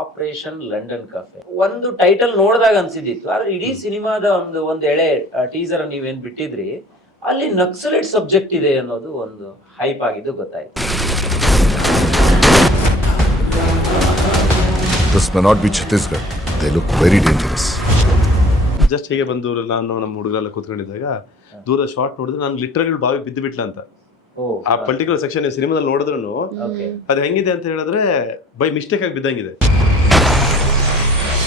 Operation London ಕಫೆ. ಒಂದು title ನೋಡಿದಾಗ ಅನ್ಸಿದ್ದಿತ್ತು, ಆದ್ರೆ ಇಡೀ ಸಿನಿಮಾದ ಒಂದು ಎಳೆ ಟೀಸರ್ ನೀವೇನ್ ಬಿಟ್ಟಿದ್ರಿ, ಅಲ್ಲಿ ನಕ್ಸಲೈಟ್ ಸಬ್ಜೆಕ್ಟ್ ಇದೆ ಅನ್ನೋದು ಒಂದು ಹೈಪ್ ಆಗಿದ್ದು ಗೊತ್ತಾಯ್ತು. This may not be Chhattisgarh. They look very dangerous. Just ಹೀಗೆ ಬಂದು ನಾನು ನಮ್ಮ ಹುಡುಗರೆಲ್ಲ ಕೂತ್ಕೊಂಡಿದ್ದಾಗ ದೂರ ಶಾರ್ಟ್ ನೋಡಿದ್ರೆ ನಾನು ಲಿಟ್ರಲಿ ಬಾವಿ ಬಿದ್ದು ಬಿಟ್ಲ ಅಂತ. ಆ ಪರ್ಟಿಕ್ಯುಲರ್ ಸೆಕ್ಷನ್ ಸಿನಿಮಾದಲ್ಲಿ ನೋಡಿದ್ರು ಅದು ಹೆಂಗಿದೆ ಅಂತ ಹೇಳಿದ್ರೆ ಬೈ ಮಿಸ್ಟೇಕ್ ಆಗಿ ಬಿದ್ದಂಗಿದೆ.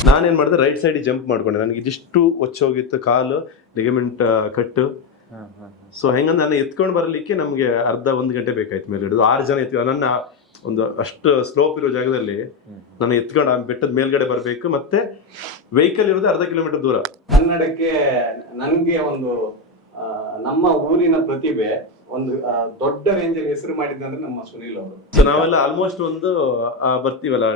ನಾನೇನ್ ಮಾಡಿದೆ, ರೈಟ್ ಸೈಡ್ ಜಂಪ್ ಮಾಡ್ಕೊಂಡೆ. ನನಗೆ ಇದಿಷ್ಟು ಹೋಗಿತ್ತು, ಕಾಲು ಲಿಗಮೆಂಟ್ ಕಟ್ಟು. ಸೊ ಹೆಂಗಂದ್ರೆ ನಾನು ಎತ್ಕೊಂಡು ಬರಲಿಕ್ಕೆ ನಮ್ಗೆ ಅರ್ಧ 1 ಗಂಟೆ ಬೇಕಾಯ್ತು. ಮೇಲೆ ಹಿಡಿದು 6 ಜನ ಎತ್ಕೊಂಡು, ನನ್ನ ಒಂದು ಅಷ್ಟು ಸ್ಲೋಪ್ ಇರೋ ಜಾಗದಲ್ಲಿ ನಾನು ಎತ್ಕೊಂಡು ಆ ಬೆಟ್ಟದ ಮೇಲ್ಗಡೆ ಬರಬೇಕು. ಮತ್ತೆ ವೆಹಿಕಲ್ ಇರೋದು ಅರ್ಧ ಕಿಲೋಮೀಟರ್ ದೂರ. ಕನ್ನಡಕ್ಕೆ ನನ್ಗೆ ಒಂದು ನಮ್ಮ ಊರಿನ ಪ್ರತಿಭೆ ಒಂದು ದೊಡ್ಡ ರೇಂಜ್ ಹೆಸರು ಮಾಡಿದ್ದಂದ್ರೆ ನಮ್ಮ ಸುನೀಲ್ ಅವರು. ಸೊ ನಾವೆಲ್ಲ ಆಲ್ಮೋಸ್ಟ್ ಒಂದು ಬರ್ತೀವಲ್ಲ,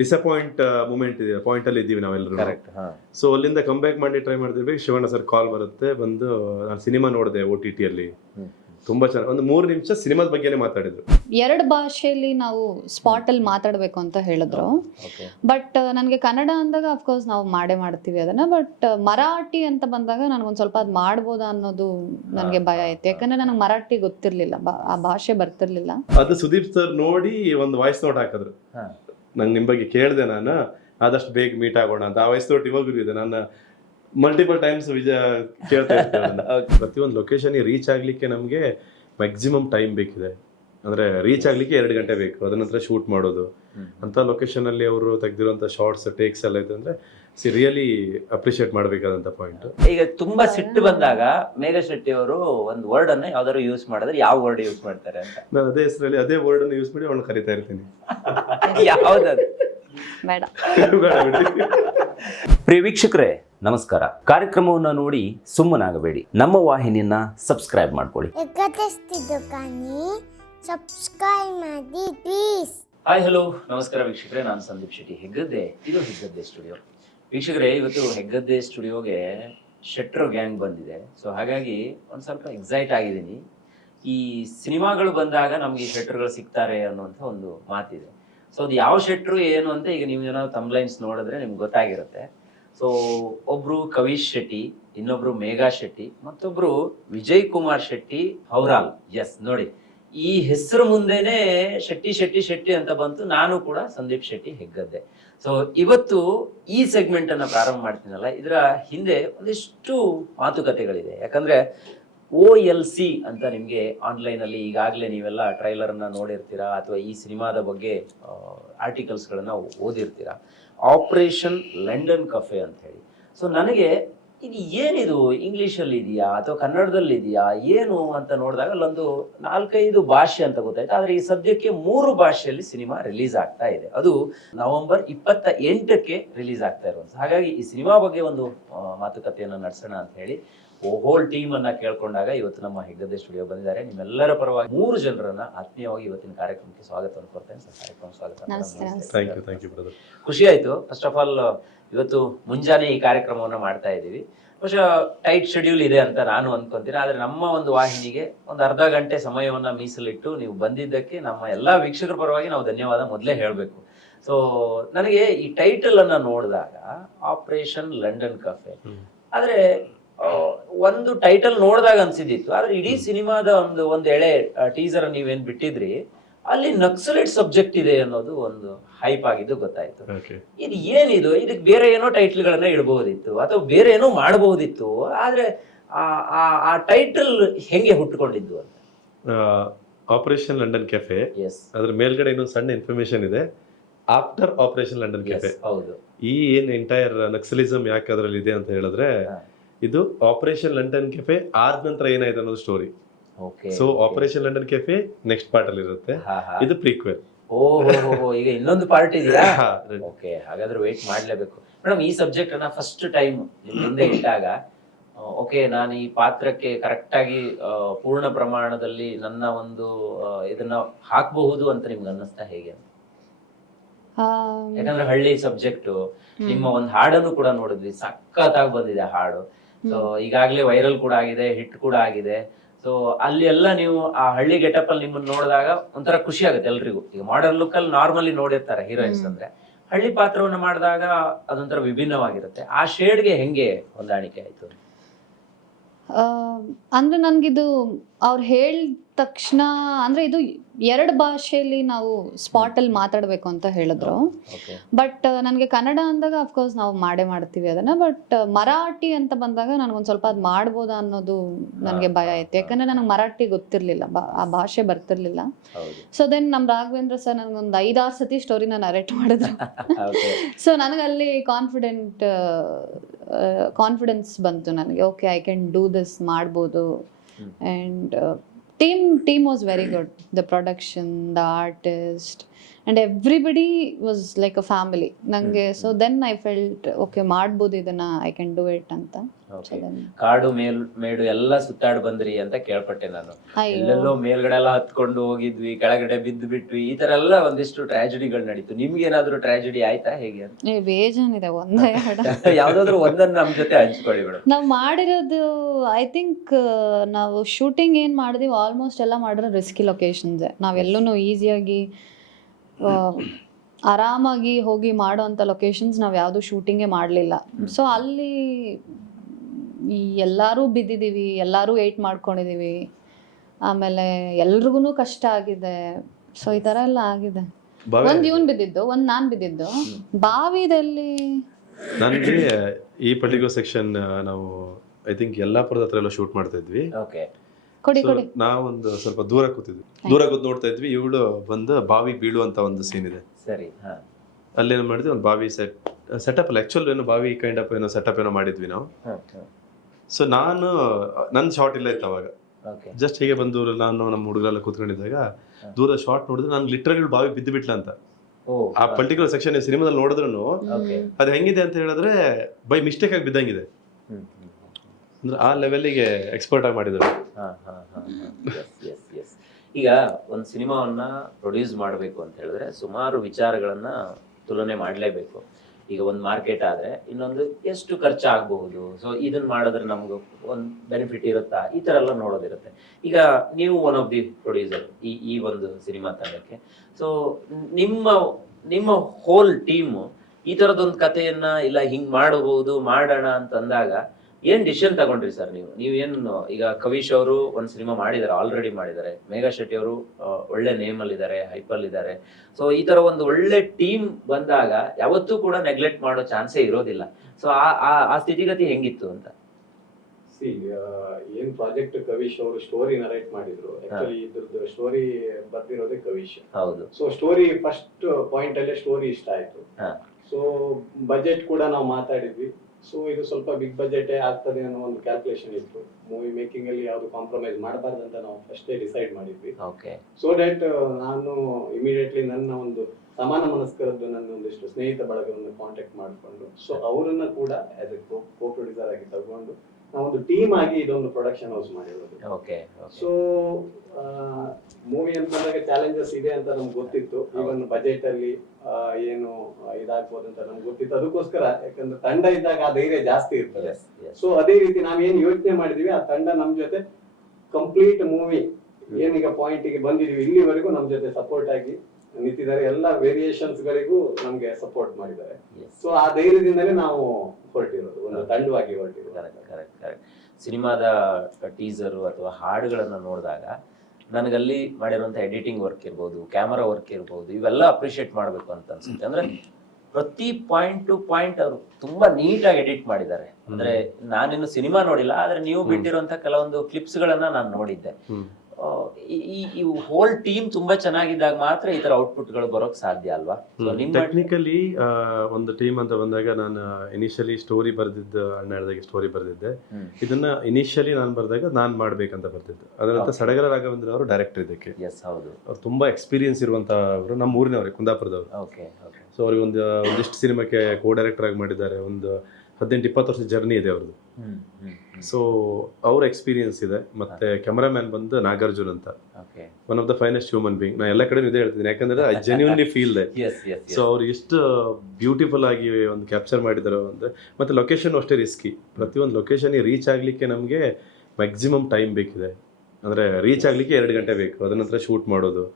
ಡಿಸಪಾಯಿಂಟ್ ಮೂಮೆಂಟ್ ಇದೆ, ಪಾಯಿಂಟ್ ಅಲ್ಲಿ ಇದ್ದೀವಿ ನಾವೆಲ್ಲರೂ. ಸೊ ಅಲ್ಲಿಂದ ಕಮ್ ಬ್ಯಾಕ್ ಮಾಡಿ ಟ್ರೈ ಮಾಡ್ತೀವಿ. ಶಿವಣ್ಣ ಸರ್ ಕಾಲ್ ಬರುತ್ತೆ, ಬಂದು ನಾನು ಸಿನಿಮಾ ನೋಡಿದೆ OTT ಅಲ್ಲಿ, ತುಂಬಾ ಚೆನ್ನಾಗಿ ಒಂದು 3 ನಿಮಿಷ ಸಿನಿಮಾದ ಬಗ್ಗೆನೇ ಮಾತಾಡಿದ್ರು. 2 ಭಾಷೆಯಲ್ಲಿ ನಾವು ಸ್ಪಾಟ್ ಅಲ್ಲಿ ಮಾತಾಡ್ಬೇಕು ಅಂತ ಹೇಳಿದ್ರು. ಬಟ್ ನನಗೆ ಕನ್ನಡ ಅಂದಾಗ ಅಫ್ಕೋರ್ಸ್ ನಾವು ಮಾಡ್ತೀವಿ ಅದನ್ನ. ಬಟ್ ಮರಾಠಿ ಅಂತ ಬಂದಾಗ ನನಗೊಂದು ಸ್ವಲ್ಪ ಅದು ಮಾಡ್ಬೋದಾ ಅನ್ನೋದು ನನಗೆ ಭಯ ಇತ್ತು. ಯಾಕಂದ್ರೆ ನನಗೆ ಮರಾಠಿ ಗೊತ್ತಿರ್ಲಿಲ್ಲ, ಆ ಭಾಷೆ ಬರ್ತಿರ್ಲಿಲ್ಲ. ಅದು ಸುದೀಪ್ ಸರ್ ನೋಡಿ ಒಂದು ವಾಯ್ಸ್ ನೋಟ್ ಹಾಕಿದ್ರು. ನಂಗೆ ನಿಮ್ ಬಗ್ಗೆ ಕೇಳಿದೆ, ನಾನು ಆದಷ್ಟು ಬೇಗ ಮೀಟ್ ಆಗೋಣ ಅಂತ. ಆ ವಾಯ್ಸ್ ನೋಟ್ ಇವಾಗಲೂ ಇದೆ, ನಾನು ಮಲ್ಟಿಪಲ್ ಟೈಮ್ಸ್ ಕೇಳ್ತಾ ಇರ್ತೇನೆ. ಪ್ರತಿಯೊಂದು ಲೊಕೇಶನ್ ರೀಚ್ ಆಗ್ಲಿಕ್ಕೆ ನಮ್ಗೆ ಮ್ಯಾಕ್ಸಿಮಮ್ ಟೈಮ್ ಬೇಕಿದೆ. ಅಂದ್ರೆ ರೀಚ್ ಆಗ್ಲಿಕ್ಕೆ 2 ಗಂಟೆ ಬೇಕು, ಅದ ನಂತರ ಶೂಟ್ ಮಾಡೋದು. ಅಂತ ಲೊಕೇಶನ್ ಅಲ್ಲಿ ಅವರು ತೆಗ್ದಿರುವಂತ ಶಾರ್ಟ್ಸ್ ಟೇಕ್ಸ್ ಎಲ್ಲ ಇದೆ ಅಂದ್ರೆ ರಿಯಲಿ ಅಪ್ರಿಶಿಯೇಟ್ ಮಾಡ್ಬೇಕಾದಂತ ಪಾಯಿಂಟ್. ಈಗ ತುಂಬಾ ಸಿಟ್ಟು ಬಂದಾಗ ಮೇಘ ಶೆಟ್ಟಿ ಅವರು ಒಂದು ವರ್ಡ್ ಅನ್ನ ಯಾವ್ದಾದ್ರು ಯೂಸ್ ಮಾಡಿದ್ರೆ ಯಾವ ವರ್ಡ್ ಯೂಸ್ ಮಾಡ್ತಾರೆ ಅಂತ ನಾನು ಅದೇ ಹೆಸರಲ್ಲಿ ಅದೇ ವರ್ಡ್ ಅನ್ನು ಯೂಸ್ ಮಾಡಿ ಅವಳನ್ನ ಕರಿತಾ ಇರ್ತೀನಿ. ಯಾವ್ದದು? ಬೇಡ. ಪ್ರಿಯ ವೀಕ್ಷಕರೇ ನಮಸ್ಕಾರ. ಕಾರ್ಯಕ್ರಮವನ್ನು ನೋಡಿ ಸುಮ್ಮನಾಗಬೇಡಿ, ನಮ್ಮ ವಾಹಿನಿಯನ್ನ ಸಬ್ಸ್ಕ್ರೈಬ್ ಮಾಡ್ಕೊಳ್ಳಿ. ಸಬ್ಸ್ಕ್ರೈಬ್ ಮಾಡಿ ಪ್ಲೀಸ್. ಹಾಯ್ ಹಲೋ ನಮಸ್ಕಾರ ವೀಕ್ಷಕರೇ, ನಾನು ಸಂದೀಪ್ ಶೆಟ್ಟಿ ಹೆಗ್ಗದ್ದೆ. ಇದು ಹೆಗ್ಗದ್ದೆ ಸ್ಟುಡಿಯೋ. ವೀಕ್ಷಕರೇ, ಇವತ್ತು ಹೆಗ್ಗದ್ದೆ ಸ್ಟುಡಿಯೋಗೆ ಶೆಟ್ರು ಗ್ಯಾಂಗ್ ಬಂದಿದೆ. ಸೊ ಹಾಗಾಗಿ ಒಂದು ಸ್ವಲ್ಪ ಎಕ್ಸೈಟ್ ಆಗಿದ್ದೀನಿ. ಈ ಸಿನಿಮಾಗಳು ಬಂದಾಗ ನಮ್ಗೆ ಈ ಶೆಟ್ರುಗಳು ಸಿಗ್ತಾರೆ ಅನ್ನುವಂಥ ಒಂದು ಮಾತಿದೆ. ಸೊ ಅದು ಯಾವ ಶೆಟ್ರು ಏನು ಅಂತ ಈಗ ನೀವು ಏನಾದ್ರು ತಮ್ಲೈನ್ಸ್ ನೋಡಿದ್ರೆ ನಿಮ್ಗೆ ಗೊತ್ತಾಗಿರುತ್ತೆ. ಸೊ ಒಬ್ರು ಕವೀಶ್ ಶೆಟ್ಟಿ, ಇನ್ನೊಬ್ರು ಮೇಘಾ ಶೆಟ್ಟಿ, ಮತ್ತೊಬ್ರು ವಿಜಯ್ ಕುಮಾರ್ ಶೆಟ್ಟಿ ಹೌರಾಲ್. ಎಸ್ ನೋಡಿ, ಈ ಹೆಸರು ಮುಂದೆನೆ ಶೆಟ್ಟಿ ಶೆಟ್ಟಿ ಶೆಟ್ಟಿ ಅಂತ ಬಂತು. ನಾನು ಕೂಡ ಸಂದೀಪ್ ಶೆಟ್ಟಿ ಹೆಗ್ಗದ್ದೆ. ಸೊ ಇವತ್ತು ಈ ಸೆಗ್ಮೆಂಟ್ ಅನ್ನ ಪ್ರಾರಂಭ ಮಾಡ್ತೀನಲ್ಲ, ಇದರ ಹಿಂದೆ ಒಂದಿಷ್ಟು ಮಾತುಕತೆಗಳಿದೆ. ಯಾಕಂದ್ರೆ OLC ಅಂತ ನಿಮ್ಗೆ ಆನ್ಲೈನ್ ಅಲ್ಲಿ ಈಗಾಗಲೇ ನೀವೆಲ್ಲ ಟ್ರೈಲರ್ ಅನ್ನ ನೋಡಿರ್ತೀರಾ, ಅಥವಾ ಈ ಸಿನಿಮಾದ ಬಗ್ಗೆ ಆರ್ಟಿಕಲ್ಸ್ ಗಳನ್ನ ಓದಿರ್ತೀರಾ. ಆಪರೇಷನ್ ಲಂಡನ್ ಕಫೆ ಅಂತ ಹೇಳಿ. ಸೊ ನನಗೆ ಇದು ಏನಿದು, ಇಂಗ್ಲಿಷಲ್ಲಿ ಇದೆಯಾ ಅಥವಾ ಕನ್ನಡದಲ್ಲಿ ಇದೆಯಾ ಏನು ಅಂತ ನೋಡಿದಾಗ ಅಲ್ಲೊಂದು 4-5 ಭಾಷೆ ಅಂತ ಗೊತ್ತಾಯ್ತು. ಆದ್ರೆ ಈ ಸದ್ಯಕ್ಕೆ 3 ಭಾಷೆಯಲ್ಲಿ ಸಿನಿಮಾ ರಿಲೀಸ್ ಆಗ್ತಾ ಇದೆ. ಅದು ನವೆಂಬರ್ 28ಕ್ಕೆ ರಿಲೀಸ್ ಆಗ್ತಾ ಇರುವಂತ. ಹಾಗಾಗಿ ಈ ಸಿನಿಮಾ ಬಗ್ಗೆ ಒಂದು ಮಾತುಕತೆಯನ್ನು ನಡೆಸೋಣ ಅಂತ ಹೇಳಿ ಹೋಲ್ ಟೀಮ್ ಅನ್ನ ಕೇಳ್ಕೊಂಡಾಗ ಇವತ್ತು ನಮ್ಮ ಹೆಗ್ಗದ್ದೆ ಸ್ಟುಡಿಯೋ ಬಂದಿದ್ದಾರೆ. ನಿಮ್ಮೆಲ್ಲರ ಪರವಾಗಿ 3 ಜನರನ್ನ ಆತ್ಮೀಯವಾಗಿ ಇವತ್ತಿನ ಕಾರ್ಯಕ್ರಮಕ್ಕೆ ಸ್ವಾಗತವನ್ನು ಕೊಡ್ತೇನೆ. ಕಾರ್ಯಕ್ರಮ ಸ್ವಾಗತ. ಖುಷಿ ಆಯ್ತು. ಫಸ್ಟ್ ಆಫ್ ಆಲ್ ಇವತ್ತು ಮುಂಜಾನೆ ಈ ಕಾರ್ಯಕ್ರಮವನ್ನ ಮಾಡ್ತಾ ಇದ್ದೀವಿ. ಬಹುಶಃ ಟೈಟ್ ಶೆಡ್ಯೂಲ್ ಇದೆ ಅಂತ ನಾನು ಅನ್ಕೊಂತೀನಿ. ಆದ್ರೆ ನಮ್ಮ ಒಂದು ವಾಹಿನಿಗೆ ಒಂದು ಅರ್ಧ ಗಂಟೆ ಸಮಯವನ್ನ ಮೀಸಲಿಟ್ಟು ನೀವು ಬಂದಿದ್ದಕ್ಕೆ ನಮ್ಮ ಎಲ್ಲಾ ವೀಕ್ಷಕರ ಪರವಾಗಿ ನಾವು ಧನ್ಯವಾದ ಮೊದಲೇ ಹೇಳಬೇಕು. ಸೊ ನನಗೆ ಈ ಟೈಟಲ್ ಅನ್ನ ನೋಡಿದಾಗ ಆಪರೇಷನ್ ಲಂಡನ್ ಕಫೆ, ಆದ್ರೆ ಒಂದು ಟೈಟಲ್ ನೋಡಿದಾಗ ಅನ್ಸಿದ್ದಿತ್ತು, ಆದ್ರೆ ಇಡೀ ಸಿನಿಮಾದ ಒಂದು ಎಳೆ ಟೀಸರ್ ನೀವೇನ್ ಬಿಟ್ಟಿದ್ರಿ, ಅಲ್ಲಿ ನಕ್ಸಲೈಟ್ ಸಬ್ಜೆಕ್ಟ್ ಇದೆ ಅನ್ನೋದು ಒಂದು ಹೈಪ್ ಆಗಿದ್ದು ಗೊತ್ತಾಯ್ತು. ಇದು ಏನಿದು, ಇದಕ್ಕೆ ಬೇರೆ ಏನೋ ಟೈಟಲ್ ಗಳನ್ನ ಇಡಬಹುದಿತ್ತು ಅಥವಾ ಬೇರೆ ಏನೋ ಮಾಡಬಹುದಿತ್ತು. ಆದ್ರೆ ಆ ಟೈಟಲ್ ಹೆಂಗೆ ಹುಟ್ಟುಕೊಂಡಿದ್ದು ಅಂತ. ಆಪರೇಷನ್ ಲಂಡನ್ ಕೆಫೆ, ಅದ್ರ ಮೇಲ್ಗಡೆ ಇನ್ನೊಂದು ಸಣ್ಣ ಇನ್ಫಾರ್ಮೇಶನ್ ಇದೆ, ಆಫ್ಟರ್ ಆಪರೇಷನ್ ಲಂಡನ್ ಕೆಫೆ. ಹೌದು, ಈ ಏನ್ ಎಂಟೈರ್ ನಕ್ಸಲಿಸಮ್ ಯಾಕೆ ಅದರಲ್ಲಿ ಇದೆ ಅಂತ ಹೇಳಿದ್ರೆ, ಇದು ಆಪರೇಷನ್ ಲಂಡನ್ ಕೆಫೆ ಆದ ನಂತರ ಏನಾಯ್ತು ಅನ್ನೋದು story. So operation London cafe next part ಅಲ್ಲಿ ಇರುತ್ತೆ, ಇದು ಪ್ರೀಕ್ವೆಲ್. ಓಹೋ, ಈಗ ಇನ್ನೊಂದು ಪಾರ್ಟ್ ಇದೆಯಾ? ಓಕೆ, ಹಾಗಾದ್ರೆ ವೇಟ್ ಮಾಡ್ಲೇಬೇಕು. ಮೇಡಮ್, ಈ ಸಬ್ಜೆಕ್ಟ್ ಅನ್ನ ಫಸ್ಟ್ ಟೈಮ್ ನಿಮ್ ಮುಂದೆ ಇಟ್ಟಾಗ ಓಕೆ ನಾನು ಈ ಪಾತ್ರಕ್ಕೆ ಕರೆಕ್ಟ್ ಆಗಿ ಪೂರ್ಣ ಪ್ರಮಾಣದಲ್ಲಿ ನನ್ನ ಒಂದು ಇದನ್ನ ಹಾಕಬಹುದು ಅಂತ ನಿಮ್ಗೆ ಅನ್ನಿಸ್ತಾ ಹೇಗೆ? ಯಾಕಂದ್ರೆ ಹಳ್ಳಿ ಸಬ್ಜೆಕ್ಟ್, ನಿಮ್ಮ ಒಂದು ಹಾಡನ್ನು ಕೂಡ ನೋಡಿದ್ವಿ, ಸಖತ್ತಾಗಿ ಬಂದಿದೆ ಹಾಡು. ಸೊ ಈಗಾಗ್ಲೇ ವೈರಲ್ ಕೂಡ ಆಗಿದೆ, ಹಿಟ್ ಕೂಡ ಆಗಿದೆ. ಸೊ ಅಲ್ಲಿ ಎಲ್ಲ ನೀವು ಆ ಹಳ್ಳಿ ಗೆಟಪ್ ಅಲ್ಲಿ ನಿಮ್ಮನ್ನ ನೋಡಿದಾಗ ಒಂಥರ ಖುಷಿ ಆಗುತ್ತೆ ಎಲ್ರಿಗೂ. ಈಗ ಮಾಡರ್ನ್ ಲುಕ್ ಅಲ್ಲಿ ನಾರ್ಮಲಿ ನೋಡಿರ್ತಾರೆ ಹೀರೋಯಿನ್ಸ್ ಅಂದ್ರೆ, ಹಳ್ಳಿ ಪಾತ್ರವನ್ನು ಮಾಡಿದಾಗ ಅದೊಂಥರ ವಿಭಿನ್ನವಾಗಿರುತ್ತೆ. ಆ ಶೇಡ್ಗೆ ಹೆಂಗೆ ಹೊಂದಾಣಿಕೆ ಆಯ್ತು? ಅಂದ್ರೆ ನನ್ಗಿದು ಅವ್ರು ಹೇಳಿದ ತಕ್ಷಣ ಅಂದ್ರೆ ಇದು 2 ಭಾಷೆಯಲ್ಲಿ ನಾವು ಸ್ಪಾಟಲ್ಲಿ ಮಾತಾಡಬೇಕು ಅಂತ ಹೇಳಿದ್ರು. ಓಕೆ. ಬಟ್ ನನಗೆ ಕನ್ನಡ ಅಂದಾಗ ಅಫ್ಕೋರ್ಸ್ ನಾವು ಮಾಡೇ ಮಾಡ್ತೀವಿ ಅದನ್ನ. ಬಟ್ ಮರಾಠಿ ಅಂತ ಬಂದಾಗ ನನಗೊಂದು ಸ್ವಲ್ಪ ಅದು ಮಾಡ್ಬೋದಾ ಅನ್ನೋದು ನನಗೆ ಭಯ ಇತ್ತು. ಯಾಕಂದ್ರೆ ನನಗೆ ಮರಾಠಿ ಗೊತ್ತಿರಲಿಲ್ಲ, ಆ ಭಾಷೆ ಬರ್ತಿರ್ಲಿಲ್ಲ. ಹೌದು. ಸೊ ದೆನ್ ನಮ್ಮ ರಾಘವೇಂದ್ರ ಸರ್ ನನಗೊಂದು 5-6 ಸತಿ ಸ್ಟೋರಿನ ನರೇಟ್ ಮಾಡಿದ್ರು. ಓಕೆ. ಸೊ ನನಗಲ್ಲಿ ಕಾನ್ಫಿಡೆನ್ಸ್ ಬಂತು ನನಗೆ. Okay, I can do this, ಮಾಡ್ಬೋದು. And team was very good. The production, the artist, and everybody was like a family. Nange so then I felt okay, ಮಾಡ್ಬೋದು ಇದನ್ನ, I can do it ಅಂತ. Okay. ಕಾಡು ಮೇಡು ಎಲ್ಲ ಸುತ್ತಾಡಿ ಬಂದ್ರಿ ಅಂತ ಕೇಳ್ಪಟ್ಟೆ ನಾನು. ಅಯ್ಯೋ. ಎಲ್ಲೆಲ್ಲೋ ಮೇಲ್ಗಡೆ ಎಲ್ಲ ಹತ್ಕೊಂಡು ಹೋಗಿದ್ವಿ, ಕೆಳಗಡೆ ಬಿದ್ದು ಬಿಟ್ವಿ, ಈ ತರ ಎಲ್ಲ ಒಂದಿಷ್ಟು ಟ್ರಾಜಿಡಿಗಳು ನಡೀತು. ನಿಮ್ಗೆ ಏನಾದ್ರು ಟ್ರಾಜಿಡಿ ಆಯ್ತಾ ಹೇಗೆ ಅಂತ? ಬೇಜಾನಿದೆ, ಒಂದೇ ಎರಡು. ಯಾವ್ದಾದ್ರು ಒಂದನ್ನು ನಮ್ ಜೊತೆ ಹಂಚ್ಕೊಳ್ಳಿ ಮೇಡಮ್. ನಾವು ಮಾಡಿರೋದು ಐ ಥಿಂಕ್ ನಾವು ಶೂಟಿಂಗ್ ಏನು ಮಾಡಿದೀವಿ ಆಲ್ಮೋಸ್ಟ್ ಎಲ್ಲ ಮಾಡಿರೋ ರಿಸ್ಕಿ ಲೊಕೇಶನ್ಸೇ. ನಾವೆಲ್ಲೂ ಈಸಿಯಾಗಿ ಆರಾಮಾಗಿ ಹೋಗಿ ಮಾಡೋ ಅಂಥ ಲೊಕೇಶನ್ಸ್ ನಾವು ಯಾವುದು ಶೂಟಿಂಗೇ ಮಾಡಲಿಲ್ಲ. ಸೊ ಅಲ್ಲಿ ಎಲ್ಲರೂ ಬಿದ್ದಿದ್ದೀವಿ, ಎಲ್ಲರೂ ಏಟ್ ಮಾಡ್ಕೊಂಡಿದ್ದೀವಿ, ಆಮೇಲೆ ಎಲ್ರಿಗೂ ಕಷ್ಟ ಆಗಿದೆ. ಸೊ ಈ ಥರ ಎಲ್ಲ ಆಗಿದೆ. ಒಂದು ಇವನ್ ಬಿದ್ದಿದ್ದು, ಒಂದು ನಾನು ಬಿದ್ದಿದ್ದು ಬಾವಿದಲ್ಲಿ. ನನಗೆ ಈ ಪರ್ಟಿಕ್ಯುಲರ್ ಸೆಕ್ಷನ್ ನಾವು ಐ ಥಿಂಕ್ ಯಲ್ಲಾಪುರದ ಹತ್ರ ಎಲ್ಲ ಶೂಟ್ ಮಾಡ್ತಾ ಇದ್ವಿ. ಓಕೆ. ಕೊಡಿ So, ಕೊಡಿ. ನಾವೊಂದು ಸ್ವಲ್ಪ ದೂರ ಕೂತಿದ್ವಿ. ದೂರ ಕೂತ್ ನೋಡ್ತಾ ಇದ್ವಿ. ಇವಳು ಬಂದು ಬಾವಿಗೆ ಬೀಳುವಂತ ಒಂದು ಸೀನ್ ಇದೆ. ಸರಿ. ಹಾ. ಅಲ್ಲೇನು ಮಾಡಿದ್ವಿ, ಒಂದು ಬಾವಿ ಸೆಟಪ್ ಅಲ್ಲ, ಆಕ್ಚುಲ್ ಏನೋ ಬಾವಿ ಕೈಂಡ್ ಆಫ್ ಏನೋ ಸೆಟಪ್ ಏನೋ ಮಾಡಿದ್ವಿ ನಾವು. ಸೊ ನನ್ನ ಶಾರ್ಟ್ ಇಲ್ಲ ಇತ್ತು ಅವಾಗ. ಓಕೆ. ಜಸ್ಟ್ ಹೀಗೆ ಬಂದು ನಾನು ನಮ್ಮ ಹುಡುಗರೆಲ್ಲ ಕೂತ್ಕೊಂಡಿದ್ದಾಗ ದೂರ ಶಾರ್ಟ್ ನೋಡಿದ್ರೆ ನಾನು ಲಿಟ್ರಲಿ ಬಾವಿ ಬಿದ್ದು ಬಿಟ್ಲ ಅಂತ. ಓ. ಆ ಪರ್ಟಿಕ್ಯುಲರ್ ಸೆಕ್ಷನ್ ಸಿನಿಮಾದಲ್ಲಿ ನೋಡಿದ್ರು ಓಕೆ. ಅದು ಹೆಂಗಿದೆ ಅಂತ ಹೇಳಿದ್ರೆ ಬೈ ಮಿಸ್ಟೇಕ್ ಆಗಿ ಬಿದ್ದಂಗಿದೆ. ಅಂದ್ರೆ ಆ ಲೆವೆಲ್ಗೆ ಎಕ್ಸ್ಪರ್ಟ್ ಆಗಿ ಮಾಡಿದ್ರು. ಈಗ ಒಂದು ಸಿನಿಮಾವನ್ನ ಪ್ರೊಡ್ಯೂಸ್ ಮಾಡಬೇಕು ಅಂತ ಹೇಳಿದ್ರೆ ಸುಮಾರು ವಿಚಾರಗಳನ್ನ ತುಲನೆ ಮಾಡಲೇಬೇಕು. ಈಗ ಒಂದು ಮಾರ್ಕೆಟ್ ಆದರೆ ಇನ್ನೊಂದು ಎಷ್ಟು ಖರ್ಚಾಗಬಹುದು, ಸೊ ಇದನ್ನ ಮಾಡಿದ್ರೆ ನಮ್ಗೆ ಒಂದು ಬೆನಿಫಿಟ್ ಇರುತ್ತಾ, ಈ ಥರ ಎಲ್ಲ ನೋಡೋದಿರುತ್ತೆ. ಈಗ ನೀವು ಒನ್ ಆಫ್ ದಿ ಪ್ರೊಡ್ಯೂಸರ್ ಈ ಒಂದು ಸಿನಿಮಾ ತಂಡಕ್ಕೆ. ಸೊ ನಿಮ್ಮ ಹೋಲ್ ಟೀಮು ಈ ಥರದೊಂದು ಕಥೆಯನ್ನ ಇಲ್ಲ ಹಿಂಗೆ ಮಾಡಬಹುದು ಮಾಡೋಣ ಅಂತ ಅಂದಾಗ ಏನ್ ಡಿಸಿಷನ್ ತಗೊಂಡ್ರಿ ಸರ್ ನೀವು? ನೀವೇನು ಈಗ ಕವಿಶ್ ಅವರು ಒಂದು ಸಿನಿಮಾ ಮಾಡಿದ್ದಾರೆ, ಆಲ್ರೆಡಿ ಮಾಡಿದ್ದಾರೆ. ಮೇಘಾ ಶೆಟ್ಟಿ ಅವರು ಒಳ್ಳೆ ನೇಮಲ್ಲಿ ಇದ್ದಾರೆ, ಹೈಪಲ್ ಇದ್ದಾರೆ. ಸೊ ಈ ತರ ಒಂದು ಒಳ್ಳೆ ಟೀಮ್ ಬಂದಾಗ ಯಾವತ್ತೂ ಕೂಡ ನೆಗ್ಲೆಕ್ಟ್ ಮಾಡೋ ಚಾನ್ಸೇ ಇರೋದಿಲ್ಲ. ಸೊ ಆ ಸ್ಥಿತಿಗತಿ ಹೆಂಗಿತ್ತು ಅಂತ? ಏನ್ ಪ್ರಾಜೆಕ್ಟ್ ಕವಿಶ್ ಅವರು ಸ್ಟೋರಿ ನರೇಟ್ ಮಾಡಿದ್ರು. ಆಕ್ಚುಲಿ ಇದ್ರದ್ದು ಸ್ಟೋರಿ ಬರ್ದಿರೋದೇ ಕವಿಶ್. ಹೌದು. ಸೊ ಸ್ಟೋರಿ ಫಸ್ಟ್ ಪಾಯಿಂಟ್ ಅಲ್ಲೇ ಸ್ಟೋರಿ ಇಷ್ಟ ಆಯ್ತು. ಸೊ ಬಜೆಟ್ ಕೂಡ ನಾವು ಮಾತಾಡಿದ್ವಿ. ಸೊ ಇದು ಸ್ವಲ್ಪ ಬಿಗ್ ಬಜೆಟ್ ಆಗ್ತದೆ ಅನ್ನೋ ಒಂದು ಕ್ಯಾಲ್ಕುಲೇಷನ್ ಇತ್ತು. ಮೂವಿ ಮೇಕಿಂಗ್ ಅಲ್ಲಿ ಯಾವ್ದು ಕಾಂಪ್ರಮೈಸ್ ಮಾಡಬಾರ್ದು ಅಂತ ನಾವು ಫಸ್ಟೇ ಡಿಸೈಡ್ ಮಾಡಿದ್ವಿ. ಓಕೆ. ಸೊ ದಟ್ ನಾನು ಇಮಿಡಿಯೇಟ್ಲಿ ನನ್ನ ಒಂದು ಸಮಾನ ಮನಸ್ಕರದ್ದು ನನ್ನ ಒಂದಿಷ್ಟು ಸ್ನೇಹಿತ ಬಳಗವನ್ನು ಕಾಂಟ್ಯಾಕ್ಟ್ ಮಾಡಿಕೊಂಡು ಸೊ ಅವರನ್ನ ಕೂಡ ಆಸ್ ಎ ಕೋ ಪ್ರೊಡ್ಯೂಸರ್ ಆಗಿ ತಗೊಂಡು ನಾವೊಂದು ಟೀಮ್ ಆಗಿ ಇದೊಂದು ಪ್ರೊಡಕ್ಷನ್ ಹೌಸ್ ಮಾಡಿರೋದು. ಓಕೆ. ಸೊ ಮೂವಿ ಅಂತಂದಾಗ ಚಾಲೆಂಜಸ್ ಇದೆ ಅಂತ ನಮ್ಗೆ ಗೊತ್ತಿತ್ತು. ಈವನ್ ಬಜೆಟ್ ಅಲ್ಲಿ ಏನು ಇದಾಗ್ಬೋದು ಅಂತ ನಮ್ಗೆ ಗೊತ್ತಿತ್ತು. ಅದಕ್ಕೋಸ್ಕರ ಯಾಕಂದ್ರೆ ತಂಡ ಇದ್ದಾಗ ಆ ಧೈರ್ಯ ಜಾಸ್ತಿ ಇರ್ತದೆ. ಸೊ ಅದೇ ರೀತಿ ನಾವೇನ್ ಯೋಚನೆ ಮಾಡಿದೀವಿ ಆ ತಂಡ ನಮ್ ಜೊತೆ ಕಂಪ್ಲೀಟ್ ಮೂವಿ ಏನೀಗ ಪಾಯಿಂಟ್ ಗೆ ಬಂದಿದೀವಿ ಇಲ್ಲಿವರೆಗೂ ನಮ್ ಜೊತೆ ಸಪೋರ್ಟ್ ಆಗಿ ನಿಂತಿದ್ದಾರೆ. ಎಲ್ಲ ವೇರಿಯೇಷನ್ಸ್ ಗಳಿಗೂ ನಮ್ಗೆ ಸಪೋರ್ಟ್ ಮಾಡಿದ್ದಾರೆ. ಸೊ ಆ ಧೈರ್ಯದಿಂದಲೇ ನಾವು ಹೊರಟಿರೋದು, ಒಂದು ತಂಡವಾಗಿ ಹೊರಟಿರೋದು. ಕರೆಕ್ಟ್. ಸಿನಿಮಾದ ಟೀಸರು ಅಥವಾ ಹಾಡುಗಳನ್ನ ನೋಡಿದಾಗ ನನಗಲ್ಲಿ ಮಾಡಿರುವಂಥ ಎಡಿಟಿಂಗ್ ವರ್ಕ್ ಇರ್ಬೋದು, ಕ್ಯಾಮರಾ ವರ್ಕ್ ಇರ್ಬೋದು, ಇವೆಲ್ಲ ಅಪ್ರಿಷಿಯೇಟ್ ಮಾಡಬೇಕು ಅಂತ ಅನ್ಸುತ್ತೆ. ಅಂದ್ರೆ ಪ್ರತಿ ಪಾಯಿಂಟ್ ಟು ಪಾಯಿಂಟ್ ಅವರು ತುಂಬಾ ನೀಟಾಗಿ ಎಡಿಟ್ ಮಾಡಿದ್ದಾರೆ. ಅಂದ್ರೆ ನಾನಿನ್ನು ಸಿನಿಮಾ ನೋಡಿಲ್ಲ, ಆದ್ರೆ ನೀವು ಬಿಟ್ಟಿರುವಂತ ಕೆಲವೊಂದು ಕ್ಲಿಪ್ಸ್ಗಳನ್ನ ನಾನು ನೋಡಿದ್ದೆ. ಈ ಹೋಲ್ ಟೀಮ್ ತುಂಬಾ ಚೆನ್ನಾಗಿದ್ದಾಗ ಮಾತ್ರ ಈ ತರ ಔಟ್ಪುಟ್ಗಳು ಬರೋಕ್ ಸಾಧ್ಯ ಅಲ್ವಾ? ಟೆಕ್ನಿಕಲಿ ಒಂದು ಟೀಮ್ ಅಂತ ಬಂದಾಗ ನಾನು ಇನಿಷಿಯಲಿ ಸ್ಟೋರಿ ಬರ್ದಿದ್ದು, ಅಣ್ಣ ಹೇಳಿದಾಗ ಸ್ಟೋರಿ ಬರ್ದಿದ್ದೆ. ಇದನ್ನ ಇನಿಷಿಯಲಿ ನಾನು ಬರ್ದಾಗ ನಾನ್ ಮಾಡ್ಬೇಕಂತ ಬರ್ತಿದ್ದು. ಅದರಂತ ಸಡಗರ ರಾಘವೇಂದ್ರ ಅವರು ಡೈರೆಕ್ಟರ್ ಇದಕ್ಕೆ. ಹೌದು. ಅವ್ರು ತುಂಬಾ ಎಕ್ಸ್ಪೀರಿಯನ್ಸ್ ಇರುವಂತವರು, ನಮ್ಮ ಊರಿನವ್ರೆ, ಕುಂದಾಪುರದವರು. ಸೊ ಅವ್ರಿಗೆ ಒಂದಿಷ್ಟು ಸಿನಿಮಾಕ್ಕೆ ಕೋ ಡೈರೆಕ್ಟರ್ ಆಗಿ ಮಾಡಿದ್ದಾರೆ. ಒಂದು 18-20 ವರ್ಷದ ಜರ್ನಿ ಇದೆ ಅವ್ರದ್ದು. ಸೊ ಅವ್ರ ಎಕ್ಸ್ಪೀರಿಯನ್ಸ್ ಇದೆ. ಮತ್ತೆ ಕ್ಯಾಮರಾಮ್ಯಾನ್ ಬಂದು ನಾಗಾರ್ಜುನ್ ಅಂತ, one of the finest human being. ನಾ ಎಲ್ಲ ಕಡೆ ಇದೇ ಹೇಳ್ತೀನಿ, ಯಾಕಂದ್ರೆ I genuinely feel that. So ಅವ್ರು ಎಷ್ಟು ಬ್ಯೂಟಿಫುಲ್ ಆಗಿ ಒಂದು ಕ್ಯಾಪ್ಚರ್ ಮಾಡಿದಾರೋ ಅಂದ್ರೆ. ಮತ್ತೆ ಲೊಕೇಶನ್ ಅಷ್ಟೇ ರಿಸ್ಕಿ. ಪ್ರತಿಯೊಂದು ಲೊಕೇಶನ್ ರೀಚ್ ಆಗ್ಲಿಕ್ಕೆ ನಮಗೆ ಮ್ಯಾಕ್ಸಿಮಮ್ ಟೈಮ್ ಬೇಕಿದೆ. ಅಂದ್ರೆ ರೀಚ್ ಆಗ್ಲಿಕ್ಕೆ 2 ಗಂಟೆ ಬೇಕು, ಅದರ ನಂತರ ಶೂಟ್ ಮಾಡೋದು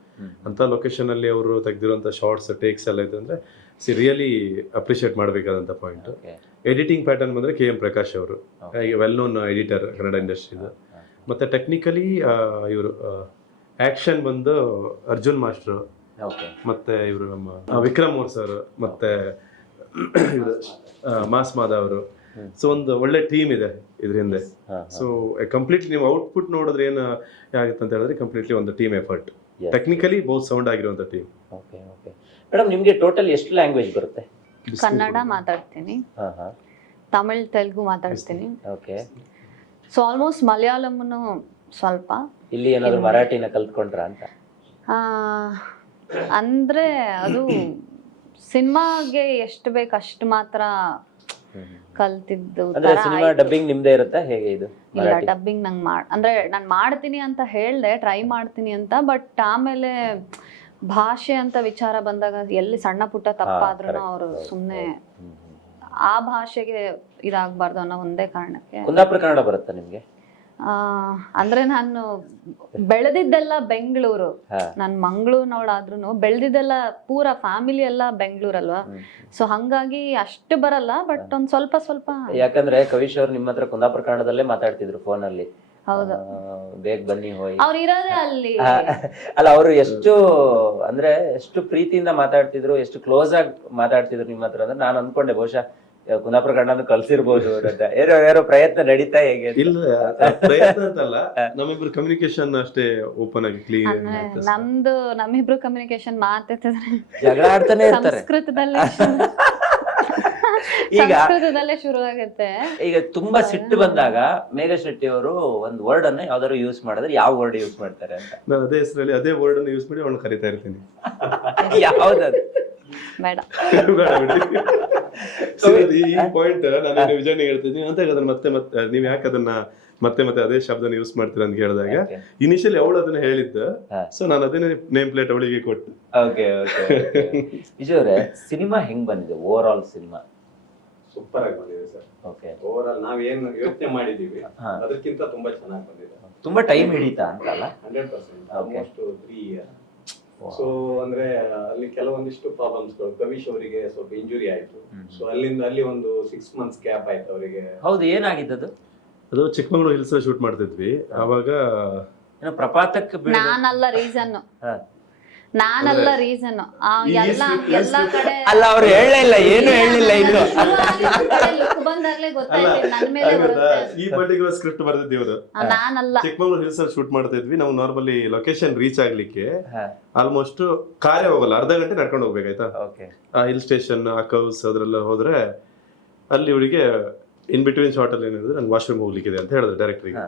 ಅಂತ ಲೊಕೇಶನ್ ಅಲ್ಲಿ ಅವರು ತೆಗೆದಿರುವಂತ ಶಾರ್ಟ್ಸ್ ಟೇಕ್ಸ್ ಎಲ್ಲ ಇದೆ. ಅಂದ್ರೆ ರಿಯಲಿ ಅಪ್ರಿಷಿಯೇಟ್ ಮಾಡಬೇಕಾದಂಥ ಪಾಯಿಂಟ್. Okay. ಎಡಿಟಿಂಗ್ ಪ್ಯಾಟರ್ನ್ ಬಂದರೆ KM ಪ್ರಕಾಶ್ ಅವರು, ವೆಲ್ ನೋನ್ ಎಡಿಟರ್ ಕನ್ನಡ ಇಂಡಸ್ಟ್ರಿದು. ಮತ್ತು ಟೆಕ್ನಿಕಲಿ ಇವರು ಆ್ಯಕ್ಷನ್ ಬಂದು ಅರ್ಜುನ್ ಮಾಸ್ಟ್ರು, Okay. ಮತ್ತು ಇವರು ನಮ್ಮ ವಿಕ್ರಮ್ ಅವ್ರು ಸರ್, ಮತ್ತು ಇವರು ಮಾಸ್ ಮಾದ ಅವರು. ಸೊ ಒಂದು ಒಳ್ಳೆ ಟೀಮ್ ಇದೆ ಇದ್ರ ಹಿಂದೆ. ಸೊ ಕಂಪ್ಲೀಟ್ಲಿ ನೀವು ಔಟ್ಪುಟ್ ನೋಡಿದ್ರೆ ಏನು ಆಗುತ್ತೆ ಅಂತ ಹೇಳಿದ್ರೆ ಕಂಪ್ಲೀಟ್ಲಿ ಒಂದು ಟೀಮ್ ಎಫರ್ಟ್, ಟೆಕ್ನಿಕಲಿ ಬಹುತ್ ಸೌಂಡ್ ಆಗಿರುವಂಥ ಟೀಮ್. ಓಕೆ ಓಕೆ ಮೇಡಮ್, ನಿಮಗೆ ಟೋಟಲ್ ಎಷ್ಟು ಲ್ಯಾಂಗ್ವೇಜ್ ಬರುತ್ತೆ? ಕನ್ನಡ ಮಾತಾಡ್ತೀನಿ, ತಮಿಳ್ ತೆಲುಗು ಮಾತಾಡ್ತೀನಿ. ಓಕೆ. ಸೊ ಆಲ್ಮೋಸ್ಟ್ ಮಲಯಾಳಂನು ಸ್ವಲ್ಪ. ಇಲ್ಲಿ ಏನಾದ್ರು ಮರಾಠಿನ ಕಲ್ತ್ಕೊಂಡ್ರ ಅಂತ? ಆ, ಅಂದ್ರೆ ಅದು ಸಿನಿಮಾಗೆ ಎಷ್ಟು ಬೇಕು ಅಷ್ಟು ಮಾತ್ರ ಕಲ್ತಿದ್ದು ಅಂದ್ರೆ ತರ ಸಿನಿಮಾ ಡಬ್ಬಿಂಗ್ ನಿಮ್ದೇ ಇರುತ್ತಾ ಹೇಗೆ ಇದು? ಇಲ್ಲ, ಡಬ್ಬಿಂಗ್ ನಂಗೆ ಅಂದ್ರೆ ನಾನು ಮಾಡ್ತೀನಿ ಅಂತ ಹೇಳ್ದೆ, ಟ್ರೈ ಮಾಡ್ತೀನಿ ಅಂತ. ಬಟ್ ಆಮೇಲೆ ಭಾಷೆ ಅಂತ ವಿಚಾರ ಬಂದಾಗ ಎಲ್ಲಿ ಸಣ್ಣ ಪುಟ್ಟ ತಪ್ಪಾದ್ರೂ ಅವರು ಸುಮ್ಮನೆ ಆ ಭಾಷೆಗೆ ಇದಾಗಬಾರ್ದು ಅನ್ನೋ ಒಂದೇ ಕಾರಣಕ್ಕೆ. ಕುಂದಾಪುರ ಕನ್ನಡ ಬರುತ್ತಾ ನಿಮ್ಗೆ? ಅಂದ್ರೆ ನಾನು ಬೆಳೆದಿದ್ದೆಲ್ಲ ಬೆಂಗಳೂರು, ನಾನು ಮಂಗಳೂರಿನವಳಾದ್ರೂ ಬೆಳೆದಿದ್ದೆಲ್ಲ ಪೂರ ಫ್ಯಾಮಿಲಿ ಎಲ್ಲ ಬೆಂಗಳೂರಲ್ವಾ. ಸೊ ಹಂಗಾಗಿ ಅಷ್ಟು ಬರಲ್ಲ, ಬಟ್ ಒಂದ್ ಸ್ವಲ್ಪ ಸ್ವಲ್ಪ. ಯಾಕಂದ್ರೆ ಕವಿಶ್ ಅವ್ರು ನಿಮ್ಮ ಹತ್ರ ಕುಂದಾಪುರ ಕನ್ನಡದಲ್ಲೇ ಮಾತಾಡ್ತಿದ್ರು ಫೋನಲ್ಲಿ. ಹೌದು, ಬೇಗ ಬನ್ನಿ ಹೋಯ್. ಅವ್ರು ಇರೋದೇ ಅಲ್ಲಿ. ಅಲ್ಲ, ಅವರು ಎಷ್ಟು ಎಷ್ಟು ಪ್ರೀತಿಯಿಂದ ಮಾತಾಡ್ತಿದ್ರು, ಎಷ್ಟು ಕ್ಲೋಸ್ ಆಗಿ ಮಾತಾಡ್ತಿದ್ರು ನಿಮ್ಮ ಹತ್ರ ಅಂದ್ರೆ ನಾನು ಅನ್ಕೊಂಡೆ ಬಹುಶಃ ಕುಂದಾಪುರ ಕನ್ನಡ ಕಲ್ಸಿರ್ಬೋದು ಅಂತ. ಯಾರೋ ಪ್ರಯತ್ನ ನಡೀತಾ ಹೇಗೆ? ಇಲ್ಲ, ಪ್ರಯತ್ನ ಅಂತಲ್ಲ, ನಮ್ಮಿಬ್ರು ಕಮ್ಯುನಿಕೇಶನ್ ಅಷ್ಟೇ ಓಪನ್ ಆಗಿ ಕ್ಲಿಯರ್. ನಮ್ಮಿಬ್ರು ಕಮ್ಯುನಿಕೇಶನ್ ಮಾತಾಡ್ತಿದ್ರೆ ಜಗಳ ಆಡ್ತಾನೆ ಇರ್ತಾರೆ. ಸಂಸ್ಕೃತದಲ್ಲೇ ಶುರು ಆಗುತ್ತೆ. ಈಗ ತುಂಬಾ ಸಿಟ್ಟು ಬಂದಾಗ ಮೇಘ ಶೆಟ್ಟಿ ಅವರು ಒಂದು ವರ್ಡ್ ಅನ್ನ ಯಾವ್ದಾದ್ರು ಯೂಸ್ ಮಾಡಿದ್ರೆ ಯಾವ ವರ್ಡ್ ಯೂಸ್ ಮಾಡ್ತಾರೆ ಅಂತ? ನಾನು ಅದೇ ಹೆಸರಲ್ಲಿ ಅದೇ ವರ್ಡ್ ಅನ್ನು ಯೂಸ್ ಮಾಡಿ ಅವಳು ಕರಿತಾ ಇರ್ತೀನಿ. ಯಾವ್ದದು? ಬೇಡ ಈ ಪಾಯಿಂಟ್ ನಾನು ವಿಜಯ್ ಹೇಳ್ತೀನಿ ಅಂತ ಅದನ್ನ ಮತ್ತೆ ನೀವ್ ಯಾಕೆ ಅದನ್ನ ಮತ್ತೆ ಅದೇ ಶಬ್ದನ ಯೂಸ್ ಮಾಡ್ತೀರಾ ಅಂತ ಕೇಳಿದಾಗ ಇನಿಷಿಯಲಿ ಅವಳು ಅದನ್ನ ಹೇಳಿದ್ದ. ಸೊ ನಾನು ಅದನ್ನೇ ನೇಮ್ ಪ್ಲೇಟ್ ಅವಳಿಗೆ ಕೊಟ್ಟು. Okay okay. ವಿಜಯ್ ಅವರೇ, ಸಿನಿಮಾ ಹೆಂಗ್ ಬಂದಿದೆ? ಓವರ್ ಆಲ್ ಸಿನಿಮಾ ಸೂಪರ್ ಆಗಿ ಬಂದಿದೆ ಸರ್. ಓಕೆ. ಓವರ್ ಆಲ್ ನಾವೇನು ಯೋಚನೆ ಮಾಡಿದೀವಿ ಅದಕ್ಕಿಂತ ತುಂಬಾ ಚೆನ್ನಾಗಿ ಬಂದಿದೆ. ತುಂಬಾ ಟೈಮ್ ಹಿಡಿತಾ ಅಂತಲ್ಲ? 100%, ಆಲ್ಮೋಸ್ಟ್ 3 years. ಸೊ ಅಂದ್ರೆ ಅಲ್ಲಿ ಕೆಲವೊಂದಿಷ್ಟು ಪ್ರಾಬ್ಲಮ್ಸ್ಗಳು, ಕವಿಶ್ ಅವರಿಗೆ ಸ್ವಲ್ಪ ಇಂಜುರಿ ಆಯ್ತು. ಸೊ ಅಲ್ಲಿಂದ ಅಲ್ಲಿ ಒಂದು 6 months ಗ್ಯಾಪ್ ಆಯ್ತು ಅವರಿಗೆ. ಹೌದು, ಏನಾಗಿದ್ದದು? ಅದು ಚಿಕ್ಕಮಗಳೂರು ಹಿಲ್ಸ್ ಶೂಟ್ ಮಾಡ್ತಿದ್ವಿ ಅವಾಗ. ಏನೋ ಪ್ರಪಾತಕ್ಕೆ ನಾನಲ್ಲ ರೀಸನ್, ನಾನಲ್ಲ ರೀಸನ್. ಎಲ್ಲ ಕಡೆ ಅಲ್ಲ, ಅವ್ರು ಹೇಳಲಿಲ್ಲ, ಏನು ಹೇಳಲಿಲ್ಲ. ಇನ್ನು ಲುಕ್ ಬಂದಾಗ್ಲೇ ಗೊತ್ತಾಯ್ತು ನನ್ ಮೇಲೆ ಬರುತ್ತೆ. ಈ ಪರ್ಟಿಕ್ಯುಲರ್ ಸ್ಕ್ರಿಪ್ಟ್ ಬರ್ದಿದ್ವಿ ಅವರು. ನಾನಲ್ಲ. ಚಿಕ್ಕಮಗಳೂರು ಹಿಲ್ಸ್ ಅಲ್ಲಿ ಶೂಟ್ ಮಾಡ್ತಾ ಇದ್ವಿ ನಾವು. ನಾರ್ಮಲಿ ಲೊಕೇಶನ್ ರೀಚ್ ಆಗ್ಲಿಕ್ಕೆ ಆಲ್ಮೋಸ್ಟ್ ಕಾರ್ಯ ಹೋಗಲ್ಲ, ಅರ್ಧ ಗಂಟೆ ನಡ್ಕೊಂಡು ಹೋಗ್ಬೇಕಾಯ್ತಾ. ಆ ಹಿಲ್ ಸ್ಟೇಷನ್, ಆ ಕವ್ಸ್ ಅದ್ರೆಲ್ಲ ಹೋದ್ರೆ ಅಲ್ಲಿ ಇವಳಿಗೆ ಇನ್ ಬಿಟ್ವೀನ್ ಶಾರ್ಟ್ ಅಲ್ಲಿ ಏನಿದ್ರೆ ನಂಗೆ ವಾಶ್ರೂಮ್ ಹೋಗ್ಲಿಕ್ಕಿದೆ ಅಂತ ಹೇಳಿದ್ರು ಡೈರೆಕ್ಟ್ರಿಗೆ.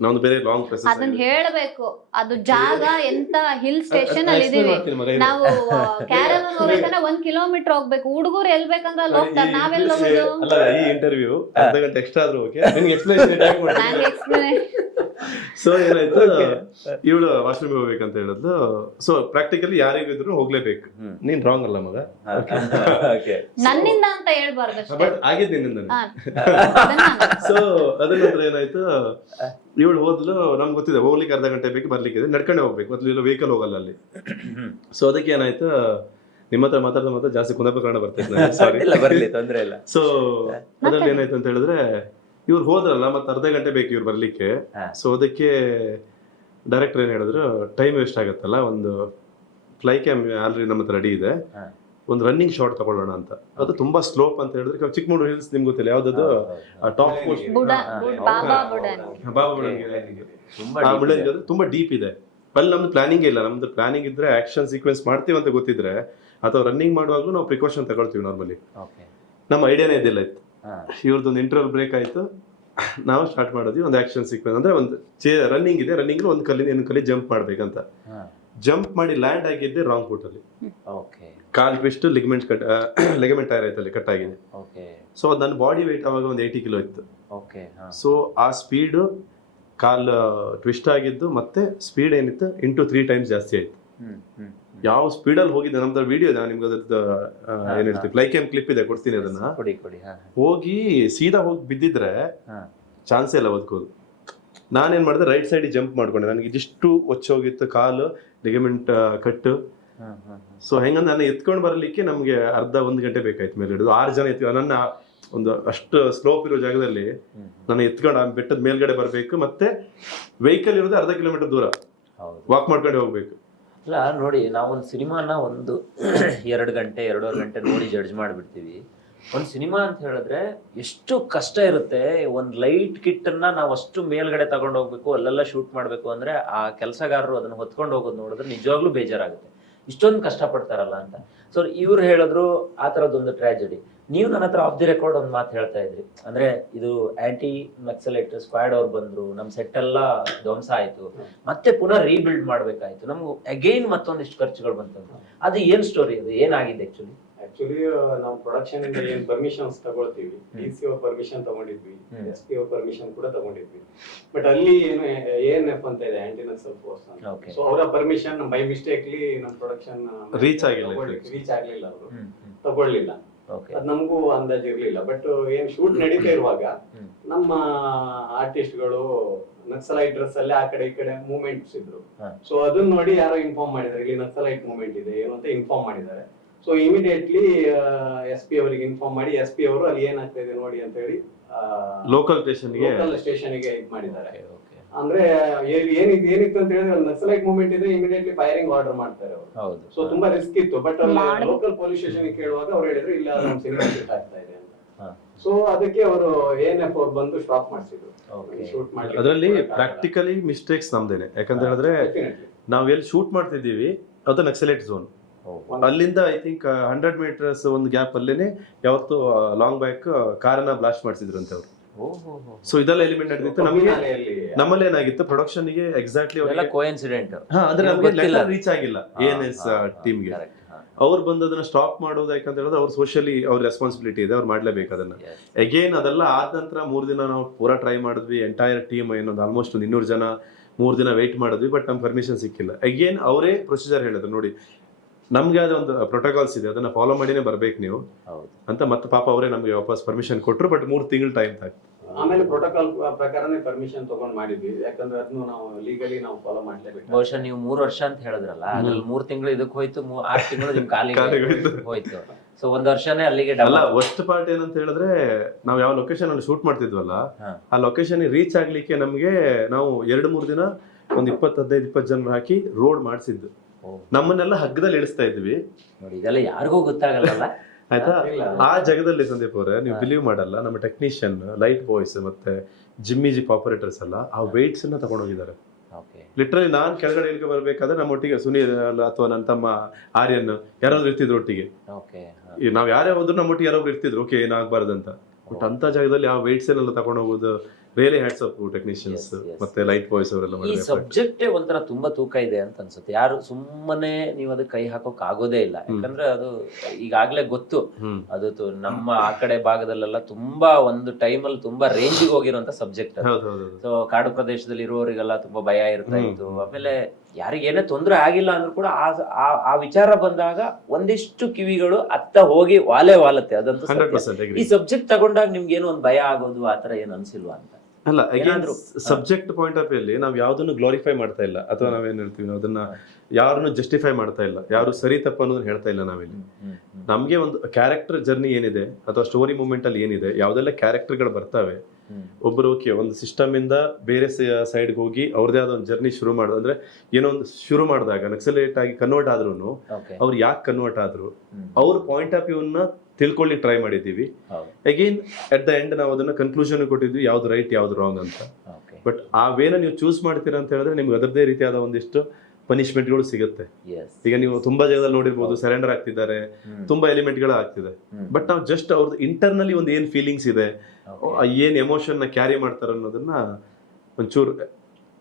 ನಾವೊಂದು ಬೇರೆ ಲಾಂಗ್ ಪ್ರೊಸೆಸ್ ಅದನ್ನ ಹೇಳ್ಬೇಕು. ಅದು ಜಾಗ ಎಂತ ಹಿಲ್ ಸ್ಟೇಷನ್ ಅಲ್ಲಿ ಇದೀವಿ ನಾವು. ಕ್ಯಾರವನ್ ಹೋಗ್ಬೇಕಂದ್ರೆ 1 kilometer ಹೋಗ್ಬೇಕು. ಹುಡುಗರು ಎಲ್ ಬೇಕಂದ್ರೆ ಅಲ್ಲಿ ಹೋಗ್ತಾರೆ, ನಾವೆಲ್ಲ ಹೋಗೋದು. ಅಲ್ಲ, ಈ ಇಂಟರ್ವ್ಯೂ ಅರ್ಧ ಗಂಟೆ ಎಕ್ಸ್ಟ್ರಾ ಆದ್ರೂ ಓಕೆ, ನಿಮ್ಗೆ ಎಕ್ಸ್ಪ್ಲೇಷನ್ ಟೈಮ್ ಮಾಡಿ. ಸೊ ಏನಾಯ್ತು, ಇವಳು ವಾಶ್ರೂಮ್ ಹೋಗ್ಬೇಕಂತ ಹೇಳಿದ್ಲು. ಸೊ ಪ್ರಾಕ್ಟಿಕಲಿ ಯಾರಿಗಿದ್ರು ಹೋಗ್ಲೇಬೇಕು. ನೀನ್ ರಾಂಗ್ ಅಲ್ಲ ಮಗ, ನನ್ನಿಂದ ಅಂತ ಹೇಳ್ಬಾರ್ದು, ಬಟ್ ಆಗಿದ್ದು ನಿನ್ನಿಂದ. ಸೊ ಅದ ನಂತರ ಏನಾಯ್ತು, ಇವಳು ಹೋದ್ಲು. ನಮ್ಗೆ ಗೊತ್ತಿದೆ ಹೋಗ್ಲಿಕ್ಕೆ ಅರ್ಧ ಗಂಟೆ ಬೇಕು, ಬರ್ಲಿಕ್ಕೆ ನಡ್ಕೊಂಡೆ ಹೋಗ್ಬೇಕು, ಮೊದ್ಲು ಇಲ್ಲ ವೆಹಿಕಲ್ ಹೋಗಲ್ಲ ಅಲ್ಲಿ. ಸೊ ಅದಕ್ಕೆ ಏನಾಯ್ತು, ನಿಮ್ಮ ಹತ್ರ ಮಾತಾಡ್ತಾ ಜಾಸ್ತಿ ಕುಂದಾಪುರ ಕನ್ನಡ ಬರ್ತಿತ್ತು. ಸೊ ಅದ್ರಲ್ಲಿ ಏನಾಯ್ತು ಅಂತ ಹೇಳಿದ್ರೆ, ಇವ್ರು ಹೋದ್ರಲ್ಲ ಮತ್ತೆ ಅರ್ಧ ಗಂಟೆ ಬೇಕು ಇವ್ರು ಬರ್ಲಿಕ್ಕೆ. ಸೊ ಅದಕ್ಕೆ ಡೈರೆಕ್ಟರ್ ಏನ್ ಹೇಳಿದ್ರು, ಟೈಮ್ ವೇಸ್ಟ್ ಆಗತ್ತಲ್ಲ, ಒಂದು ಫ್ಲೈ ಕ್ಯಾಮ್ ಆಲ್ರೆಡಿ ನಮ್ಮ ಹತ್ರ ರೆಡಿ ಇದೆ, ಒಂದು ರನ್ನಿಂಗ್ ಶಾಟ್ ತಗೊಳ್ಳೋಣ ಅಂತ. ಅದು ತುಂಬಾ ಸ್ಲೋಪ್ ಅಂತ ಹೇಳಿದ್ರೆ, ಚಿಕ್ಕಮಗಳೂರು ಹಿಲ್ಸ್ ನಿಮ್ಗೆ ಗೊತ್ತಿಲ್ಲ ಯಾವ್ದದು, ಟಾಪ್ ಮೋಸ್ಟ್ ಬಾಬಾ ಬುಡನ್ ತುಂಬಾ ಡೀಪ್ ಇದೆ. ಅಲ್ಲಿ ನಮ್ದು ಪ್ಲಾನಿಂಗ್ ಇಲ್ಲ. ನಮ್ದು ಪ್ಲಾನಿಂಗ್ ಇದ್ರೆ ಆಕ್ಷನ್ ಸೀಕ್ವೆನ್ಸ್ ಮಾಡ್ತೀವಿ ಅಂತ ಗೊತ್ತಿದ್ರೆ, ಅಥವಾ ರನ್ನಿಂಗ್ ಮಾಡುವಾಗಲೂ ನಾವು ಪ್ರಿಕಾಷನ್ ತಗೊಳ್ತೀವಿ ನಾರ್ಮಲಿ. ನಮ್ಮ ಐಡಿಯಾನೇ ಇದಿಲ್ಲ ಇತ್ತು. ಇವ್ರದ್ದೊಂದು ಇಂಟರ್ವಲ್ ಬ್ರೇಕ್ ಆಯ್ತು, ನಾವು ಸ್ಟಾರ್ಟ್ ಮಾಡಿದ್ವಿ ಒಂದು ಆಕ್ಷನ್ ಸೀಕ್ವೆನ್ಸ್. ಅಂದ್ರೆ ಒಂದು ರನ್ನಿಂಗ್ ಇದೆ, ರನ್ನಿಂಗ್ ಒಂದು ಕಲ್ಲಿ ಜಂಪ್ ಮಾಡ್ಬೇಕಂತ. ಜಂಪ್ ಮಾಡಿ ಲ್ಯಾಂಡ್ ಆಗಿದ್ದೆ ರಾಂಗ್ ಫುಟ್ ಅಲ್ಲಿ. ಕಾಲ್ ಟ್ವಿಸ್ಟ್, ಲಿಗಮೆಂಟ್ ಟೈರ್ ಆಯ್ತಲ್ಲಿ ಕಟ್ ಆಗಿದೆ. ಸೊ ನನ್ನ ಬಾಡಿ weight ಅವಾಗ ಒಂದು 80 kg ಇತ್ತು. ಸೊ ಆ ಸ್ಪೀಡ್, ಕಾಲ್ ಟ್ವಿಸ್ಟ್ ಆಗಿದ್ದು ಮತ್ತೆ ಸ್ಪೀಡ್ ಏನಿತ್ತು ಇಂಟು 3 times ಜಾಸ್ತಿ ಆಯ್ತು. ಯಾವ ಸ್ಪೀಡಲ್ಲಿ ಹೋಗಿದ್ದೆ, ನಮ್ದು ವಿಡಿಯೋ ಇದೆ, ನಿಮ್ಗೆ ಅದ್ರದ್ದು ಏನ್ ಹೇಳ್ತೀವಿ ಫ್ಲೈ ಕ್ಯಾಮ್ ಕ್ಲಿಪ್ ಇದೆ, ಕೊಡ್ತೀನಿ ಅದನ್ನ. ಹೋಗಿ ಸೀದಾ ಹೋಗಿ ಬಿದ್ದಿದ್ರೆ ಚಾನ್ಸೇ ಇಲ್ಲ ಬದುಕೋದು. ನಾನೇನ್ ಮಾಡಿದೆ, ರೈಟ್ ಸೈಡ್ ಜಂಪ್ ಮಾಡ್ಕೊಂಡೆ. ನನಗೆ ಇದಿಷ್ಟು ಹೋಗಿತ್ತು ಕಾಲು, ಲಿಗಮೆಂಟ್ ಕಟ್ಟು. ಸೊ ಹೆಂಗಂದ್ರೆ ನನ್ನ ಎತ್ಕೊಂಡು ಬರಲಿಕ್ಕೆ ನಮ್ಗೆ ಅರ್ಧ 1 ಗಂಟೆ ಬೇಕಾಯ್ತು ಮೇಲೆ ಹಿಡಿದು 6 ಜನ ಎತ್ಕೊಂಡು ನನ್ನ ಒಂದು ಅಷ್ಟು ಸ್ಲೋಪ್ ಇರೋ ಜಾಗದಲ್ಲಿ ನಾನು ಎತ್ಕೊಂಡು ಆ ಬೆಟ್ಟದ ಮೇಲ್ಗಡೆ ಬರಬೇಕು, ಮತ್ತೆ ವೆಹಿಕಲ್ ಇರೋದು ಅರ್ಧ ಕಿಲೋಮೀಟರ್ ದೂರ ವಾಕ್ ಮಾಡ್ಕೊಂಡು ಹೋಗ್ಬೇಕು. ಅಲ್ಲ ನೋಡಿ, ನಾವೊಂದು ಸಿನಿಮಾನ ಒಂದು 2 ಗಂಟೆ 2.5 ಗಂಟೆ ನೋಡಿ ಜಡ್ಜ್ ಮಾಡಿಬಿಡ್ತೀವಿ. ಒಂದು ಸಿನಿಮಾ ಅಂತ ಹೇಳಿದ್ರೆ ಎಷ್ಟು ಕಷ್ಟ ಇರುತ್ತೆ. ಒಂದು ಲೈಟ್ ಕಿಟ್ಟನ್ನ ನಾವು ಅಷ್ಟು ಮೇಲ್ಗಡೆ ತಗೊಂಡು ಹೋಗ್ಬೇಕು, ಅಲ್ಲೆಲ್ಲ ಶೂಟ್ ಮಾಡಬೇಕು ಅಂದ್ರೆ ಆ ಕೆಲಸಗಾರರು ಅದನ್ನ ಹೊತ್ಕೊಂಡು ಹೋಗೋದು ನೋಡಿದ್ರೆ ನಿಜವಾಗ್ಲೂ ಬೇಜಾರಾಗುತ್ತೆ, ಇಷ್ಟೊಂದು ಕಷ್ಟಪಡ್ತಾರಲ್ಲ ಅಂತ. ಸೊ ಇವ್ರು ಹೇಳಿದ್ರು ಆ ಥರದ್ದೊಂದು ಟ್ರ್ಯಾಜಿಡಿ. ನೀವು ನನ್ನ ಹತ್ರ ಆಫ್ ದಿ ರೆಕಾರ್ಡ್ ಒಂದು ಮಾತು ಹೇಳ್ತಾ ಇದ್ರಿ, ಅಂದ್ರೆ ಇದು ಆಂಟಿ ನಕ್ಸಲೈಟ್ ಸ್ಕ್ವಾಡ್ ಅವ್ರು ಬಂದ್ರು, ನಮ್ಮ ಸೆಟ್ ಎಲ್ಲ ಧ್ವಂಸ ಆಯ್ತು, ಮತ್ತೆ ಪುನಃ ರೀಬಿಲ್ಡ್ ಮಾಡ್ಬೇಕಾಯ್ತು, ನಮ್ಗೆ ಅಗೈನ್ ಮತ್ತೊಂದಿಷ್ಟು ಖರ್ಚುಗಳು ಬಂತಂತ. ಅದು ಏನ್ ಸ್ಟೋರಿ, ಅದು ಏನಾಗಿದೆ ಆಕ್ಚುಲಿ ನಾವು ಪ್ರೊಡಕ್ಷನ್ ಇಂದ ಏನ್ ಪರ್ಮಿಷನ್ಸ್ ತಗೊಳ್ತೀವಿ, ಡಿಸಿಒ ಪರ್ಮಿಷನ್ ತಗೊಂಡಿದ್ವಿ, ಎಸ್ಪಿಒ ಪರ್ಮಿಷನ್ ಕೂಡ ತಗೊಂಡಿದ್ವಿ. ಬಟ್ ಅಲ್ಲಿ ANF ಅಂತ ಇದೆ, ಆಂಟಿ ನಕ್ಸಲ್ ಫೋರ್ಸ್ ಅಂತ. ಸೊ ಅವರ ಪರ್ಮಿಷನ್ ಬೈ ಮಿಸ್ಟೇಕ್ಲಿ ನಮ್ಮ ಪ್ರೊಡಕ್ಷನ್ ರೀಚ್ ಆಗ್ಲಿಲ್ಲ, ಅವರು ತಗೊಳ್ಳಿಲ್ಲ. ಅದ್ ನಮಗೂ ಅಂದಾಜು ಇರ್ಲಿಲ್ಲ. ಬಟ್ ಏನ್ ಶೂಟ್ ನಡೀತಾ ಇರುವಾಗ ನಮ್ಮ ಆರ್ಟಿಸ್ಟ್ಗಳು ನಕ್ಸಲೈಟ್ ಅಲ್ಲೇ ಆ ಕಡೆ ಈ ಕಡೆ ಮೂವ್ಮೆಂಟ್ಸ್ ಇದ್ರು. ಸೊ ಅದನ್ನ ನೋಡಿ ಯಾರೋ ಇನ್ಫಾರ್ಮ್ ಮಾಡಿದ್ದಾರೆ, ಇಲ್ಲಿ ನಕ್ಸಲೈಟ್ ಮೂವ್ಮೆಂಟ್ ಇದೆ ಏನು ಅಂತ ಇನ್ಫಾರ್ಮ್ ಮಾಡಿದ್ದಾರೆ. ಸೊ ಇಮಿಡಿಯೇಟ್ಲಿ SP ಅವರಿಗೆ ಇನ್ಫಾರ್ಮ್ ಮಾಡಿ, SP ಅವರು ಅಲ್ಲಿ ಏನಾಗ್ತಾ ಇದೆ ನೋಡಿ ಅಂತ ಹೇಳಿ ಲೋಕಲ್ ಸ್ಟೇಷನ್ಗೆ ಇದು ಮಾಡಿದ್ದಾರೆ. ಅಂದ್ರೆ ಏನಿತ್ತು ಅಂತ ಹೇಳಿದ್ರೆ ನಕ್ಸಲೈಟ್ ಮೂವ್ಮೆಂಟ್ ಇದೆ, ಇಮಿಡಿಯೇಟ್ಲಿ ಫೈರಿಂಗ್ ಆರ್ಡರ್ ಮಾಡ್ತಾರೆ ಅವರು. ಸೊ ತುಂಬಾ ರಿಸ್ಕ್ ಇತ್ತು. ಬಟ್ ಅಲ್ಲಿ ಲೋಕಲ್ ಪೊಲೀಸ್ ಸ್ಟೇಷನ್ ಕೇಳುವಾಗ ಅವ್ರು ಹೇಳಿದ್ರು ಇಲ್ಲ ನಮ್ಮ ಸಿನಿಮಾ ಶೂಟ್ ಆಗ್ತಾ ಇದೆ ಅಂತ. ಸೊ ಅದಕ್ಕೆ ಅವರು ANF ಅವ್ರು ಬಂದು ಸ್ಟಾಪ್ ಮಾಡಿಸಿದ್ರು ಶೂಟ್ ಮಾಡಿ. ಅದರಲ್ಲಿ ಪ್ರಾಕ್ಟಿಕಲಿ ಮಿಸ್ಟೇಕ್ಸ್ ನಮ್ದೇನೆ, ಯಾಕಂತ ಹೇಳಿದ್ರೆ ನಾವ್ ಎಲ್ಲಿ ಶೂಟ್ ಮಾಡ್ತಿದ್ದೀವಿ ಅದು ನಕ್ಸಲೈಟ್ ಝೋನ್. ಅಲ್ಲಿಂದ ಐ ಥಿಂಕ್ 100 ಮೀಟರ್ಸ್ ಒಂದು ಗ್ಯಾಪ್ ಅಲ್ಲೇನೆ ಯಾವತ್ತು ಲಾಂಗ್ ಬ್ಯಾಕ್ ಕಾರನ್ನ ಬ್ಲಾಸ್ಟ್ ಮಾಡಿಸಿದ್ರು ಅಂತ ಅವ್ರು. ಸೊ ಇದೆಲ್ಲ ಎಲಿಮೆಂಟ್ ನಡೆದಿತ್ತು. ನಮಗೆ ನಮ್ಮಲ್ಲಿ ಏನಾಗಿತ್ತು, ಪ್ರೊಡಕ್ಷನ್ ಗೆ ಎಕ್ಸಾಕ್ಟ್ಲಿ ಕೋಇನ್ಸಿಡೆಂಟ್ ಅಂದ್ರೆ ನಮಗೆ ಲೆಟರ್ ರೀಚ್ ಆಗಿಲ್ಲ ANS ಟೀಮ್ಗೆ. ಅವ್ರು ಬಂದು ಅದನ್ನ ಸ್ಟಾಪ್ ಮಾಡೋದು ಯಾಕಂತ ಹೇಳಿದ್ರೆ ಅವ್ರು ಸೋಷಿಯಲಿ ಅವ್ರ ರೆಸ್ಪಾನ್ಸಿಬಿಲಿಟಿ ಇದೆ, ಅವ್ರು ಮಾಡ್ಲೇಬೇಕು ಅದನ್ನ. ಅಗೇನ್ ಅದೆಲ್ಲ ಆದ ನಂತರ 3 ದಿನ ನಾವು ಪೂರಾ ಟ್ರೈ ಮಾಡಿದ್ವಿ, ಎಂಟೈರ್ ಟೀಮ್ ಏನೊಂದು ಆಲ್ಮೋಸ್ಟ್ 200 ಜನ 3 ದಿನ ವೇಟ್ ಮಾಡಿದ್ವಿ. ಬಟ್ ನಮ್ ಪರ್ಮಿಷನ್ ಸಿಕ್ಕಿಲ್ಲ. ಅಗೇನ್ ಅವರೇ ಪ್ರೊಸೀಜರ್ ಹೇಳಿದ್ರು, ನೋಡಿ ನಮ್ಗೆ ಅದ ಒಂದು ಪ್ರೋಟೋಕಾಲ್ಸ್ ಇದೆ, ಅದನ್ನ ಫಾಲೋ ಮಾಡಿನೇ ಬರ್ಬೇಕು ನೀವು ಅಂತ. ಮತ್ತೆ ಪಾಪ ಅವರೇ ನಮ್ಗೆ ವಾಪಸ್ ಪರ್ಮಿಷನ್ ಕೊಟ್ರು. ಬಟ್ 3 ತಿಂಗಳು ಟೈಮ್ ತಾಯ್ತು. ಆಮೇಲೆ ಪ್ರೋಟೋಕಾಲ್ ಪ್ರಕಾರನೇ ಪರ್ಮಿಷನ್ ತಗೊಂಡ್ ಮಾಡಿದ್ವಿ, ಯಾಕಂದ್ರೆ ಅದನ್ನು ನಾವು ಲೀಗಲಿ ನಾವು ಫಾಲೋ ಮಾಡ್ಲೇಬೇಕು. ಬಹುಶಃ ನೀವು 3 ವರ್ಷ ಅಂತ ಹೇಳಿದ್ರಲ್ಲ, ಅದ್ರಲ್ಲಿ 3 ತಿಂಗಳು ಇದಕ್ಕೆ ಹೋಯ್ತು, 6 ತಿಂಗಳು ನಿಮ್ ಕಾಲಿಗೆ ಹೋಯ್ತು. ಸೊ 1 ವರ್ಷನೇ ಅಲ್ಲಿಗೆ ಅಲ್ಲ. ವರ್ಸ್ಟ್ ಪಾರ್ಟ್ ಏನಂತ ಹೇಳಿದ್ರೆ, ನಾವು ಯಾವ ಲೊಕೇಶನ್ ಅಲ್ಲಿ ಶೂಟ್ ಮಾಡ್ತಿದ್ವಲ್ಲ, ಆ ಲೊಕೇಶನ್ ರೀಚ್ ಆಗ್ಲಿಕ್ಕೆ ನಮ್ಗೆ ನಾವು 2-3 ದಿನ ಒಂದು 20-15-20 ಜನ ಹಾಕಿ ರೋಡ್ ಮಾಡಿಸಿದ್ದು. ನಮ್ಮನ್ನೆಲ್ಲ ಹಗ್ಗದಲ್ಲಿ ಇಳಿಸ್ತಾ ಇದ್ವಿ. ನೋಡಿ ಇದೆಲ್ಲ ಯಾರಿಗೂ ಗೊತ್ತಾಗಲ್ಲ ಆಯ್ತಾ. ಆ ಜಾಗದಲ್ಲಿ ಸಂದೀಪ್ ಅವರೇ, ನೀವು ಬಿಲೀವ್ ಮಾಡಲ್ಲ, ನಮ್ಮ ಟೆಕ್ನಿಷಿಯನ್, ಲೈಟ್ ಬಾಯ್ಸ್ ಮತ್ತೆ ಜಿಮ್ಮಿ ಆಪರೇಟರ್ಸ್ ಎಲ್ಲ ಆ ವೇಟ್ಸ್ ಅನ್ನ ತಗೊಂಡೋಗಿದ್ದಾರೆ. ಲಿಟ್ರಲಿ ನಾನ್ ಕೆಳಗಡೆ ಇಳ್ಕೊ ಬರ್ಬೇಕಾದ್ರೆ ನಮ್ಮೊಟ್ಟಿಗೆ ಸುನೀಲ್ ಅಥವಾ ನನ್ನ ತಮ್ಮ ಆರ್ಯನ್ ಯಾರಾದ್ರೂ ಇರ್ತಿದ್ರು ಒಟ್ಟಿಗೆ. ನಾವ್ ಯಾರೇ ಹೋದ್ರು ನಮ್ಮೊಟ್ಟಿಗೆ ಯಾರಾದ್ರೂ ಇರ್ತಿದ್ರು, ಓಕೆ ಏನಾಗಬಾರ್ದಂತ. ಬಟ್ ಅಂತ ಜಾಗದಲ್ಲಿ ಆ ವೇಟ್ಸ್ ಎಲ್ಲ ತಗೊಂಡು ಹೋಗೋದು ರಿಯಲಿ ಹ್ಯಾಟ್ಸ್ ಆಫ್ ಟೆಕ್ನಿಷಿಯನ್ಸ್ ಮತ್ತೆ ಲೈಟ್ ಬಾಯ್ಸ್ ಅವರೆಲ್ಲ. ಈ ಸಬ್ಜೆಕ್ಟೇ ಒಂಥರ ತುಂಬಾ ತೂಕ ಇದೆ ಅಂತ ಅನ್ಸುತ್ತೆ. ಯಾರು ಸುಮ್ಮನೆ ನೀವು ಅದಕ್ಕೆ ಕೈ ಹಾಕೋಕ್ ಆಗೋದೇ ಇಲ್ಲ, ಯಾಕಂದ್ರೆ ಅದು ಈಗಾಗ್ಲೇ ಗೊತ್ತು. ಅದು ನಮ್ಮ ಆ ಕಡೆ ಭಾಗದಲ್ಲೆಲ್ಲ ತುಂಬಾ ಒಂದು ಟೈಮಲ್ಲಿ ತುಂಬಾ ರೇಂಜಿಗೆ ಹೋಗಿರುವಂತ ಸಬ್ಜೆಕ್ಟ್. ಸೊ ಕಾಡು ಪ್ರದೇಶದಲ್ಲಿ ಇರುವವರಿಗೆಲ್ಲ ತುಂಬಾ ಭಯ ಇರ್ತಾ ಇತ್ತು. ಆಮೇಲೆ ಯಾರಿಗೇನೇ ತೊಂದರೆ ಆಗಿಲ್ಲ ಅಂದ್ರೂ ಕೂಡ ಆ ವಿಚಾರ ಬಂದಾಗ ಒಂದಿಷ್ಟು ಕಿವಿಗಳು ಅತ್ತ ಹೋಗಿ ವಾಲತ್ತೆ. ಅದಂತೂ ಈ ಸಬ್ಜೆಕ್ಟ್ ತಗೊಂಡಾಗ ನಿಮ್ಗೆ ಏನೋ ಒಂದು ಭಯ ಆಗೋದು ಆತರ ಏನು ಅನ್ಸಿಲ್ವಾ ಅಂತ? ಅಲ್ಲ, ಸಬ್ಜೆಕ್ಟ್ ಪಾಯಿಂಟ್ ಆಫ್ ವ್ಯೂ ನಾವು ಯಾವ್ದನ್ನು ಗ್ಲೋರಿಫೈ ಮಾಡ್ತಾ ಇಲ್ಲ, ಅಥವಾ ನಾವೇನ್ ಹೇಳ್ತೀವಿ ಅದನ್ನ ಯಾರನ್ನು ಜಸ್ಟಿಫೈ ಮಾಡ್ತಾ ಇಲ್ಲ, ಯಾರು ಸರಿ ತಪ್ಪು ಅನ್ನೋದನ್ನ ಹೇಳ್ತಾ ಇಲ್ಲ ನಾವಿಲ್ಲಿ. ನಮ್ಗೆ ಒಂದು ಕ್ಯಾರೆಕ್ಟರ್ ಜರ್ನಿ ಏನಿದೆ ಅಥವಾ ಸ್ಟೋರಿ ಮೂಮೆಂಟ್ ಅಲ್ಲಿ ಏನಿದೆ, ಯಾವ್ದೆಲ್ಲ ಕ್ಯಾರೆಕ್ಟರ್ಗಳು ಬರ್ತವೆ, ಒಬ್ಬರು ಒಂದು ಸಿಸ್ಟಮ್ ಇಂದ ಬೇರೆ ಸೈಡ್ಗೆ ಹೋಗಿ ಅವ್ರದೇ ಆದ ಒಂದು ಜರ್ನಿ ಶುರು ಮಾಡೋದು. ಅಂದ್ರೆ ಏನೋ ಒಂದು ಶುರು ಮಾಡಿದಾಗ ನಕ್ಸಲೇಟ್ ಆಗಿ ಕನ್ವರ್ಟ್ ಆದ್ರೂ ಅವ್ರು ಯಾಕೆ ಕನ್ವರ್ಟ್ ಆದ್ರು, ಅವ್ರ ಪಾಯಿಂಟ್ ಆಫ್ ವ್ಯೂನ ತಿಳ್ಕೊಳ್ಳಿ ಟ್ರೈ ಮಾಡಿದ್ದೀವಿ. ಅಗೇನ್ ಅಟ್ ದ ಎಂಡ್ ನಾವು ಅದನ್ನ ಕನ್ಕ್ಲೂಷನ್ ಕೊಟ್ಟಿದ್ವಿ, ಯಾವ್ದು ರೈಟ್ ಯಾವ್ದು ರಾಂಗ್ ಅಂತ. ಬಟ್ ಆ ವೇನ ನೀವು ಚೂಸ್ ಮಾಡ್ತೀರಾ ಅಂತ ಹೇಳಿದ್ರೆ ನಿಮ್ಗೆ ಅದರದೇ ರೀತಿಯಾದ ಒಂದಿಷ್ಟು ಪನಿಷ್ಮೆಂಟ್ಗಳು ಸಿಗುತ್ತೆ. ಈಗ ನೀವು ತುಂಬಾ ಜಾಗದಲ್ಲಿ ನೋಡಿರ್ಬೋದು, ಸರೆಂಡರ್ ಆಗ್ತಿದ್ದಾರೆ, ತುಂಬಾ ಎಲಿಮೆಂಟ್ಗಳು ಆಗ್ತಿದೆ. ಬಟ್ ನಾವು ಜಸ್ಟ್ ಅವ್ರದ್ದು ಇಂಟರ್ನಲಿ ಒಂದು ಏನ್ ಫೀಲಿಂಗ್ಸ್ ಇದೆ, ಏನ್ ಎಮೋಷನ್ ನ ಕ್ಯಾರಿ ಮಾಡ್ತಾರೆ ಅನ್ನೋದನ್ನ ಒಂಚೂರು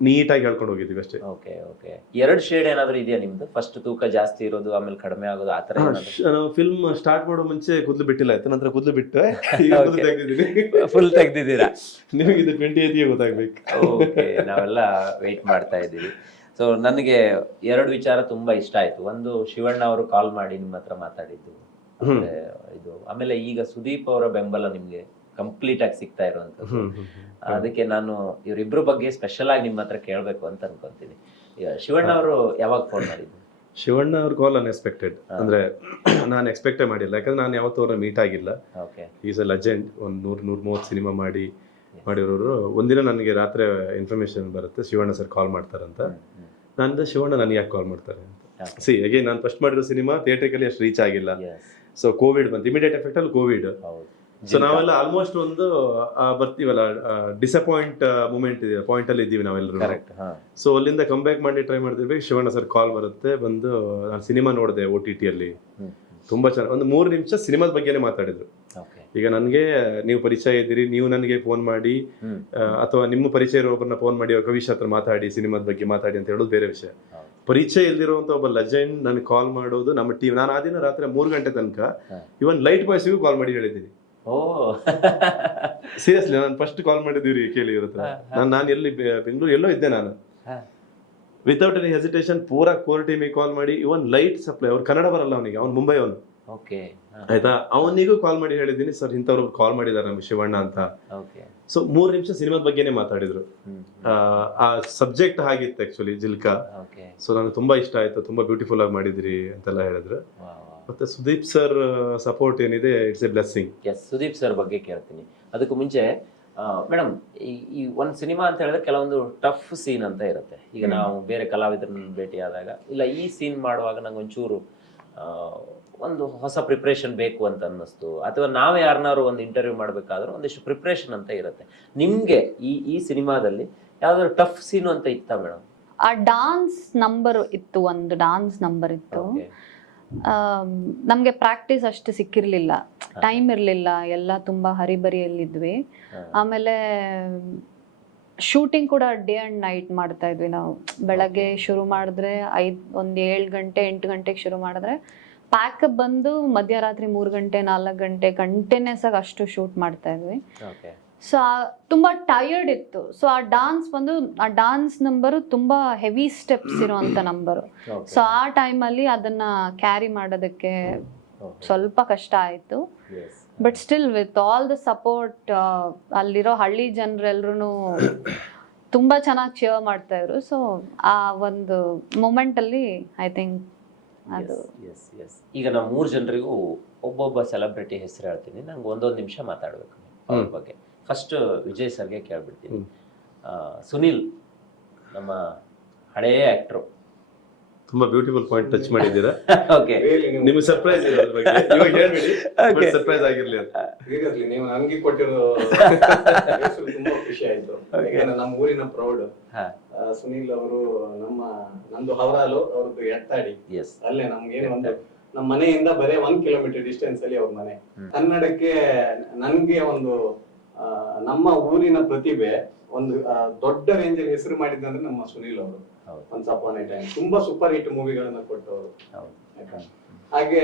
ನೀಟಾಗಿ ಹೇಳ್ಕೊಂಡು ಹೋಗಿದ್ದೀವಿ ಅಷ್ಟೇ. Okay okay. 2 ಶೇಡ್ ಏನಾದ್ರು ಇದೆಯಾ ನಿಮ್ದು? ಫಸ್ಟ್ ತೂಕ ಜಾಸ್ತಿ ಇರೋದು, ಆಮೇಲೆ ಕಡಿಮೆ ಆಗೋದು, ಆತರ? ನಾವು ಫಿಲ್ಮ್ ಸ್ಟಾರ್ಟ್ ಮಾಡೋ ಮುಂಚೆ ಕೂದಲು ಬಿಟ್ಟಿಲ್ಲ, ಆಯ್ತು. ನಂತರ ಕೂದಲು ಬಿಟ್ಟು ಫುಲ್ ತೆಗ್ದಿದ್ದೀರಾ? ನಿಮಗೆ ಇದು 28ಗೆ ಗೊತ್ತಾಗ್ಬೇಕು. ಓಕೆ, ನಾವೆಲ್ಲ ವೇಟ್ ಮಾಡ್ತಾ ಇದ್ದೀವಿ. ಸೊ ನನಗೆ 2 ವಿಚಾರ ತುಂಬಾ ಇಷ್ಟ ಆಯ್ತು. ಒಂದು, ಶಿವಣ್ಣ ಅವರು ಕಾಲ್ ಮಾಡಿ ನಿಮ್ಮ ಹತ್ರ ಮಾತಾಡಿದ್ದು ಇದು. ಆಮೇಲೆ ಈಗ ಸುದೀಪ್ ಅವರ ಬೆಂಬಲ ನಿಮ್ಗೆ ಕಂಪ್ಲೀಟ್ ಆಗಿ ಸಿಗ್ತಾ ಇರುವಂತದ್ದು. ಅದಕ್ಕೆ ನಾನು ಇವರಿಬ್ರು ಬಗ್ಗೆ ಸ್ಪೆಷಲ್ ಆಗಿ ನಿಮ್ಮ ಹತ್ರ ಕೇಳ್ಬೇಕು ಅಂತ ಅನ್ಕೊಂತೀನಿ. ಶಿವಣ್ಣ ಅವರು ಯಾವಾಗ ಫೋನ್ ಮಾಡಿದ್ರು? ಶಿವಣ್ಣ ಅವ್ರ ಕಾಲ್ ಅನ್ಎಕ್ಸ್ಪೆಕ್ಟೆಡ್, ಅಂದ್ರೆ ನಾನು ಎಕ್ಸ್ಪೆಕ್ಟೇ ಮಾಡಿಲ್ಲ, ಯಾಕಂದ್ರೆ ನಾನು ಯಾವತ್ತೂ ಅವ್ರನ್ನ ಮೀಟ್ ಆಗಿಲ್ಲ. ಓಕೆ. ಈಸ್ ಅ ಲೆಜೆಂಡ್, ಒಂದು 100-130 ಸಿನಿಮಾ ಮಾಡಿರೋರು. ಒಂದಿನ ನನಗೆ ರಾತ್ರಿ ಇನ್ಫಾರ್ಮೇಶನ್ ಬರುತ್ತೆ ಶಿವಣ್ಣ ಸರ್ ಕಾಲ್ ಮಾಡ್ತಾರಂತ. ನಾನು ಶಿವಣ್ಣ ನನಗೆ ಯಾಕೆ ಕಾಲ್ ಮಾಡ್ತಾರೆ ಅಂತ. ಅಗೇನ್ ನಾನು ಫಸ್ಟ್ ಮಾಡಿರೋ ಸಿನಿಮಾ ಥಿಯೇಟ್ರಿಕಲಿ ಅಷ್ಟು ರೀಚ್ ಆಗಿಲ್ಲ. ಸೊ ಕೋವಿಡ್ ಬಂತು, ಇಮಿಡಿಯೇಟ್ ಎಫೆಕ್ಟ್ ಅಲ್ಲಿ ಕೋವಿಡ್. ಸೊ ನಾವೆಲ್ಲ ಆಲ್ಮೋಸ್ಟ್ ಒಂದು ಬರ್ತೀವಲ್ಲ ಡಿಸಪಾಯಿಂಟ್ ಮೂಮೆಂಟ್ ಇದೆ, ಪಾಯಿಂಟ್ ಅಲ್ಲಿ ಇದ್ದೀವಿ ನಾವೆಲ್ಲರೂ. ಸೊ ಅಲ್ಲಿಂದ ಕಮ್ ಬ್ಯಾಕ್ ಮಾಡಿ ಟ್ರೈ ಮಾಡ್ತೀವಿ. ಶಿವಣ್ಣ ಸರ್ ಕಾಲ್ ಬರುತ್ತೆ, ಬಂದು ನಾನು ಸಿನಿಮಾ ನೋಡಿದೆ OTT ಅಲ್ಲಿ, ತುಂಬಾ ಚೆನ್ನಾಗಿ ಒಂದು 3 ನಿಮಿಷ ಸಿನಿಮಾದ ಬಗ್ಗೆನೇ ಮಾತಾಡಿದ್ರು. ಈಗ ನನಗೆ ನೀವು ಪರಿಚಯ ಇದ್ದೀರಿ, ನೀವು ನನಗೆ ಫೋನ್ ಮಾಡಿ ಅಥವಾ ನಿಮ್ಮ ಪರಿಚಯ ಇರೋಬ್ಬರನ್ನ ಫೋನ್ ಮಾಡಿ ಅವ್ರ ಕವಿಶ್ ಹತ್ರ ಮಾತಾಡಿ ಸಿನಿಮಾದ ಬಗ್ಗೆ ಮಾತಾಡಿ ಅಂತ ಹೇಳೋದು ಬೇರೆ ವಿಷಯ. ಪರಿಚಯ ಇಲ್ದಿರುವಂತ ಒಬ್ಬ ಲೆಜೆಂಡ್ ನನಗೆ ಕಾಲ್ ಮಾಡೋದು, ನಮ್ಮ ಟೀಮ್. ನಾನು ಆ ದಿನ ರಾತ್ರಿ 3 ಗಂಟೆ ತನಕ ಇವನ್ ಲೈಟ್ ಬಾಯ್ಸ್ಗೂ ಕಾಲ್ ಮಾಡಿ ಹೇಳಿದ್ದೀನಿ. ಸೀರಿಯಸ್ಲಿ ನಾನು ಫಸ್ಟ್ ಕಾಲ್ ಮಾಡಿದೀವಿ ಕೇಳಿ ಇರುತ್ತೆ. ನಾನು ಎಲ್ಲಿ ಬೆಂಗಳೂರು ಎಲ್ಲೋ ಇದ್ದೆ, ನಾನು ವಿತೌಟ್ ಎನಿ ಹೆಸಿಟೇಷನ್ ಪೂರಾ ಕೋರ್ ಟೀಮಿಗೆ ಕಾಲ್ ಮಾಡಿ, ಇವನ್ ಲೈಟ್ ಸಪ್ಲೈ, ಅವ್ರು ಕನ್ನಡ ಬರಲ್ಲ ಅವನಿಗೆ, ಅವ್ನು ಮುಂಬೈ ಅವನು, ಆಯ್ತಾ, ಅವನಿಗೂ ಕಾಲ್ ಮಾಡಿ ಹೇಳಿದ್ದೀನಿ ಸರ್ ಇಂಥವ್ರು ಕಾಲ್ ಮಾಡಿದಾರೆ ನಮ್ಗೆ ಶಿವಣ್ಣ ಅಂತ. ಸೊ 3 ನಿಮಿಷ ಸಿನಿಮಾದ ಬಗ್ಗೆನೇ ಮಾತಾಡಿದ್ರು. ಆ ಸಬ್ಜೆಕ್ಟ್ ಆಗಿತ್ತು ಆಕ್ಚುಲಿ ಜಿಲ್ಕಾ. ಸೊ ನನಗೆ ತುಂಬಾ ಇಷ್ಟ ಆಯ್ತು, ತುಂಬಾ ಬ್ಯೂಟಿಫುಲ್ ಆಗಿ ಮಾಡಿದ್ರಿ ಅಂತೆಲ್ಲ ಹೇಳಿದ್ರು. ಮತ್ತೆ ಸುದೀಪ್ ಸರ್ ಸಪೋರ್ಟ್ ಏನಿದೆ, it's A blessing. Sudeep sir ಬಗ್ಗೆ ಕೇಳ್ತೀನಿ. ಅದಕ್ಕೂ ಮುಂಚೆ ಮೇಡಮ್, ಈ ಒಂದು ಸಿನಿಮಾ ಅಂತ ಹೇಳಿದ್ರೆ ಕೆಲವೊಂದು ಟಫ್ ಸೀನ್ ಅಂತ ಇರುತ್ತೆ. ಈಗ ನಾವು ಬೇರೆ ಕಲಾವಿದರನ್ನ ಭೇಟಿ ಆದಾಗ, ಇಲ್ಲ ಈ ಸೀನ್ ಮಾಡುವಾಗ ನಂಗೆ ಒಂಚೂರು ಒಂದು ಹೊಸ ಪ್ರಿಪ್ರೇಷನ್ ಬೇಕು ಅಂತ ಅನ್ನಿಸ್ತು, ಅಥವಾ ನಾವೇ ಯಾರನ್ನಾರು ಒಂದು ಇಂಟರ್ವ್ಯೂ ಮಾಡಬೇಕಾದ್ರೂ ಒಂದಿಷ್ಟು ಪ್ರಿಪ್ರೇಷನ್ ಅಂತ ಇರುತ್ತೆ. ನಿಮಗೆ ಈ ಸಿನಿಮಾದಲ್ಲಿ ಯಾವ್ದಾದ್ರು ಟಫ್ ಸೀನು ಅಂತ ಇತ್ತಾ ಮೇಡಮ್? ಆ ಡಾನ್ಸ್ ನಂಬರ್ ಇತ್ತು, ಒಂದು ಡಾನ್ಸ್ ನಂಬರ್ ಇತ್ತು. ನಮಗೆ ಪ್ರಾಕ್ಟೀಸ್ ಅಷ್ಟು ಸಿಕ್ಕಿರ್ಲಿಲ್ಲ, ಟೈಮ್ ಇರಲಿಲ್ಲ, ಎಲ್ಲ ತುಂಬ ಹರಿಬರಿಯಲ್ಲಿದ್ವಿ. ಆಮೇಲೆ ಶೂಟಿಂಗ್ ಕೂಡ ಡೇ ಆ್ಯಂಡ್ ನೈಟ್ ಮಾಡ್ತಾ ಇದ್ವಿ ನಾವು. ಬೆಳಗ್ಗೆ ಶುರು ಮಾಡಿದ್ರೆ 7 ಗಂಟೆ 8 ಗಂಟೆಗೆ ಶುರು ಮಾಡಿದ್ರೆ ಪ್ಯಾಕಪ್ ಬಂದು ಮಧ್ಯರಾತ್ರಿ 3 ಗಂಟೆ 4 ಗಂಟೆ ಕಂಟಿನ್ಯೂಸ್ ಆಗಿ ಅಷ್ಟು ಶೂಟ್ ಮಾಡ್ತಾ ಇದ್ವಿ. ಸೊ ತುಂಬ ಟಯರ್ಡ್ ಇತ್ತು. ಸೊ ಆ ಡಾನ್ಸ್ ನಂಬರು ತುಂಬ ಹೆವಿ ಸ್ಟೆಪ್ಸ್ ಇರೋಂಥ ನಂಬರು. ಸೊ ಆ ಟೈಮಲ್ಲಿ ಅದನ್ನ ಕ್ಯಾರಿ ಮಾಡೋದಕ್ಕೆ ಸ್ವಲ್ಪ ಕಷ್ಟ ಆಯಿತು. But still with all the support, ಅಲ್ಲಿರೋ ಹಳ್ಳಿ ಜನರೆಲ್ಲರೂ ತುಂಬ ಚೆನ್ನಾಗಿ ಚೇರ್ ಮಾಡ್ತಾ ಇದ್ರು. ಸೊ ಆ ಒಂದು ಮೂಮೆಂಟಲ್ಲಿ ಐ ಥಿಂಕ್ ಅದು. ಈಗ ನಾವು 3 ಜನರಿಗೂ ಒಬ್ಬೊಬ್ಬ ಸೆಲೆಬ್ರಿಟಿ ಹೆಸರು ಹೇಳ್ತೀನಿ, ನಂಗೆ 1 ನಿಮಿಷ ಮಾತಾಡಬೇಕು ಅವ್ರ ಬಗ್ಗೆ. ಫಸ್ಟ್ ವಿಜಯ್ ಸರ್ಗೆ ಕೇಳ್ಬಿಡ್ತೀನಿ. ಸುನಿಲ್, ನಮ್ಮ ಹಳೆಯ ಆಕ್ಟ್ರು. ತುಂಬಾ ಬ್ಯೂಟಿಫುಲ್ ಪಾಯಿಂಟ್ ಟಚ್ ಮಾಡಿದ್ದೀರಾ. ಓಕೆ, ನಿಮ್ಗೆ ಸರ್ಪ್ರೈಸ್ ಇದೆ ಅದ್ರ ಬಗ್ಗೆ, ಇವಾಗ ಹೇಳ್ಬಿಡಿ, ಸರ್ಪ್ರೈಸ್ ಆಗಿರ್ಲಿ ಅಂತ. ಸೀರಿಯಸ್ಲಿ ನೀವು ನನಗೆ ಕೊಟ್ಟಿರೋ ಹೆಸರು ತುಂಬಾ ಖುಷಿ ಆಯ್ತು. ಯಾಕಂದ್ರೆ ನಮ್ಮ ಊರಿನ ಪ್ರೌಡ್ ಸುನಿಲ್ ಅವರು, ನಂದು ಹವರಾಲು, ಅವ್ರದ್ದು ಎಟ್ಟಾಡಿ. ಅಲ್ಲೇ ನಮ್ಗೇನು ಒಂದು ನಮ್ಮ ಮನೆಯಿಂದ ಬರೇ 1 ಕಿಲೋಮೀಟರ್ ಡಿಸ್ಟೆನ್ಸ್ ಅಲ್ಲಿ ಅವ್ರ ಮನೆ. ಕನ್ನಡಕ್ಕೆ ನನ್ಗೆ ಒಂದು ನಮ್ಮ ಊರಿನ ಪ್ರತಿಭೆ ಒಂದು ದೊಡ್ಡ ರೇಂಜ್ ಅಲ್ಲಿ ಹೆಸರು ಮಾಡಿದ್ದಂದ್ರೆ ನಮ್ಮ ಸುನಿಲ್ ಅವರು. ಒನ್ಸ್ ಅಪಾನ್ ಎ ಟೈಮ್ ತುಂಬಾ ಸೂಪರ್ ಹಿಟ್ ಮೂವಿಗಳನ್ನ ಕೊಟ್ಟವರು. ಹಾಗೆ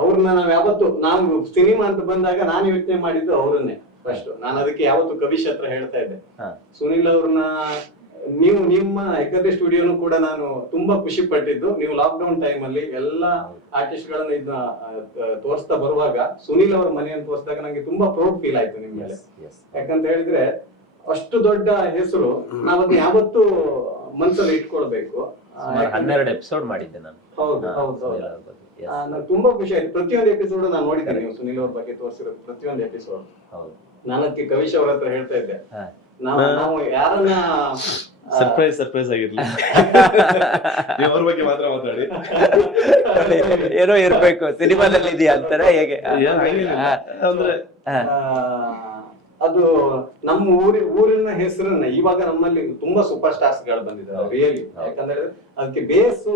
ಅವ್ರನ್ನ ನಾವ್ ಯಾವತ್ತು, ನಾವು ಸಿನಿಮಾ ಅಂತ ಬಂದಾಗ ನಾನು ಯೋಚನೆ ಮಾಡಿದ್ದು ಅವ್ರನ್ನೇ ಫಸ್ಟ್. ನಾನು ಅದಕ್ಕೆ ಯಾವತ್ತು ಕವಿಶ್ ಹತ್ರ ಹೇಳ್ತಾ ಇದ್ದೆ, ಸುನಿಲ್ ಅವ್ರನ್ನ ನೀವು ನಿಮ್ಮ ಹೆಗ್ಗದ್ದೆ ಸ್ಟುಡಿಯೋನು ಕೂಡ ನಾನು ತುಂಬಾ ಖುಷಿ ಪಟ್ಟಿದ್ದು. ನೀವು ಲಾಕ್ಡೌನ್ ಟೈಮ್ ಅಲ್ಲಿ ಎಲ್ಲಾ ಆರ್ಟಿಸ್ಟ್ ಗಳನ್ನ ಇದನ್ನ ತೋರಿಸ್ತಾ ಬರುವಾಗ ಸುನಿಲ್ ಅವ್ರ ಮನೆಯನ್ನು ತೋರಿಸಿದಾಗ ನಂಗೆ ತುಂಬಾ ಪ್ರೌಡ್ ಫೀಲ್ ಆಯ್ತು ನಿಮ್ ಮೇಲೆ. ಯಾಕಂತ ಹೇಳಿದ್ರೆ ಅಷ್ಟು ದೊಡ್ಡ ಹೆಸರು, ನಾವದನ್ನ ಯಾವತ್ತು ಮನ್ಸಲ್ಲಿ ಇಟ್ಕೊಳ್ಬೇಕು. 12 ಎಪಿಸೋಡ್ ಮಾಡಿದ್ದೆ ನಾನು. ಹೌದು ಹೌದು ಹೌದು, ನಂಗೆ ತುಂಬಾ ಖುಷಿ ಆಯ್ತು. ಪ್ರತಿಯೊಂದು ಎಪಿಸೋಡ್ ನಾನು ನೋಡಿದ್ದೇನೆ, ನೀವು ಸುನಿಲ್ ಅವ್ರ ಬಗ್ಗೆ ತೋರಿಸಿರೋ ಪ್ರತಿಯೊಂದು ಎಪಿಸೋಡ್. ನಾನು ಅದಕ್ಕೆ ಕವಿಶ್ ಅವ್ರ ಹತ್ರ ಹೇಳ್ತಾ ಇದ್ದೆ, ನಾವು ಯಾರನ್ನ ಸರ್ಪ್ರೈಸ್ ಆಗಿರ್ಲಿ, ನೀವು ಅವ್ರ ಬಗ್ಗೆ ಮಾತ್ರ ಮಾತಾಡಿ, ಏನೋ ಇರ್ಬೇಕು ಸಿನಿಮಾದಲ್ಲಿ ಇದೆಯಾ ಅಂತಾರೆ. ಹೇಗೆ ಅಂದ್ರೆ ಅದು ನಮ್ಮ ಊರಿನ ಹೆಸರನ್ನ ಇವಾಗ ನಮ್ಮಲ್ಲಿ ತುಂಬಾ ಸೂಪರ್ ಸ್ಟಾರ್ಸ್ ಗಳು ಬಂದಿದ್ದಾರೆ ರಿಯಲಿ. ಯಾಕಂದ್ರೆ ಅದಕ್ಕೆ ಬೇಸು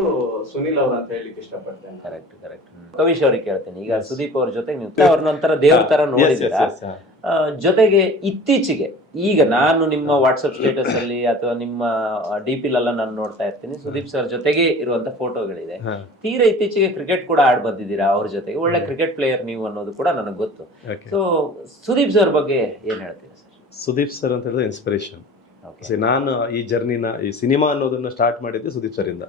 ಸುನಿಲ್ ಅವ್ರ ಅಂತ ಹೇಳಿಕ್ಕೆ ಇಷ್ಟಪಡ್ತೇನೆ. ಕರೆಕ್ಟ್. ಕವಿಶ್ ಅವ್ರಿಗೆ ಕೇಳ್ತೇನೆ, ಈಗ ಸುದೀಪ್ ಅವ್ರ ಜೊತೆ ನೀವು ಅವ್ರನ್ನೊಂಥರ ದೇವ್ರ ತರ ನೋಡಿದ್ದೀರಾ. ಜೊತೆಗೆ ಇತ್ತೀಚೆಗೆ ಈಗ ನಾನು ನಿಮ್ಮ ವಾಟ್ಸಪ್ ಸ್ಟೇಟಸ್ ಅಲ್ಲಿ ಅಥವಾ ನಿಮ್ಮ DP ಲೆಲ್ಲ ನಾನು ನೋಡ್ತಾ ಇರ್ತೀನಿ, ಸುದೀಪ್ ಸರ್ ಜೊತೆಗೆ ಇರುವಂತ ಫೋಟೋಗಳಿದೆ. ತೀರಾ ಇತ್ತೀಚೆಗೆ ಕ್ರಿಕೆಟ್ ಕೂಡ ಆಡ್ ಬಂದಿದ್ದೀರಾ ಅವ್ರ ಜೊತೆಗೆ. ಒಳ್ಳೆ ಕ್ರಿಕೆಟ್ ಪ್ಲೇಯರ್ ನೀವು ಅನ್ನೋದು ಕೂಡ ನನಗೆ ಗೊತ್ತು. ಸೊ ಸುದೀಪ್ ಸರ್ ಬಗ್ಗೆ ಏನ್ ಹೇಳ್ತೀರಾ ಸರ್? ಸುದೀಪ್ ಸರ್ ಅಂತ ಹೇಳಿದ್ರೆ ಇನ್ಸ್ಪಿರೇಷನ್. ನಾನು ಈ ಜರ್ನಿನ, ಈ ಸಿನಿಮಾ ಅನ್ನೋದನ್ನ ಸ್ಟಾರ್ಟ್ ಮಾಡಿದ್ದೆ ಸುದೀಪ್ ಸರ್ ಇಂದ.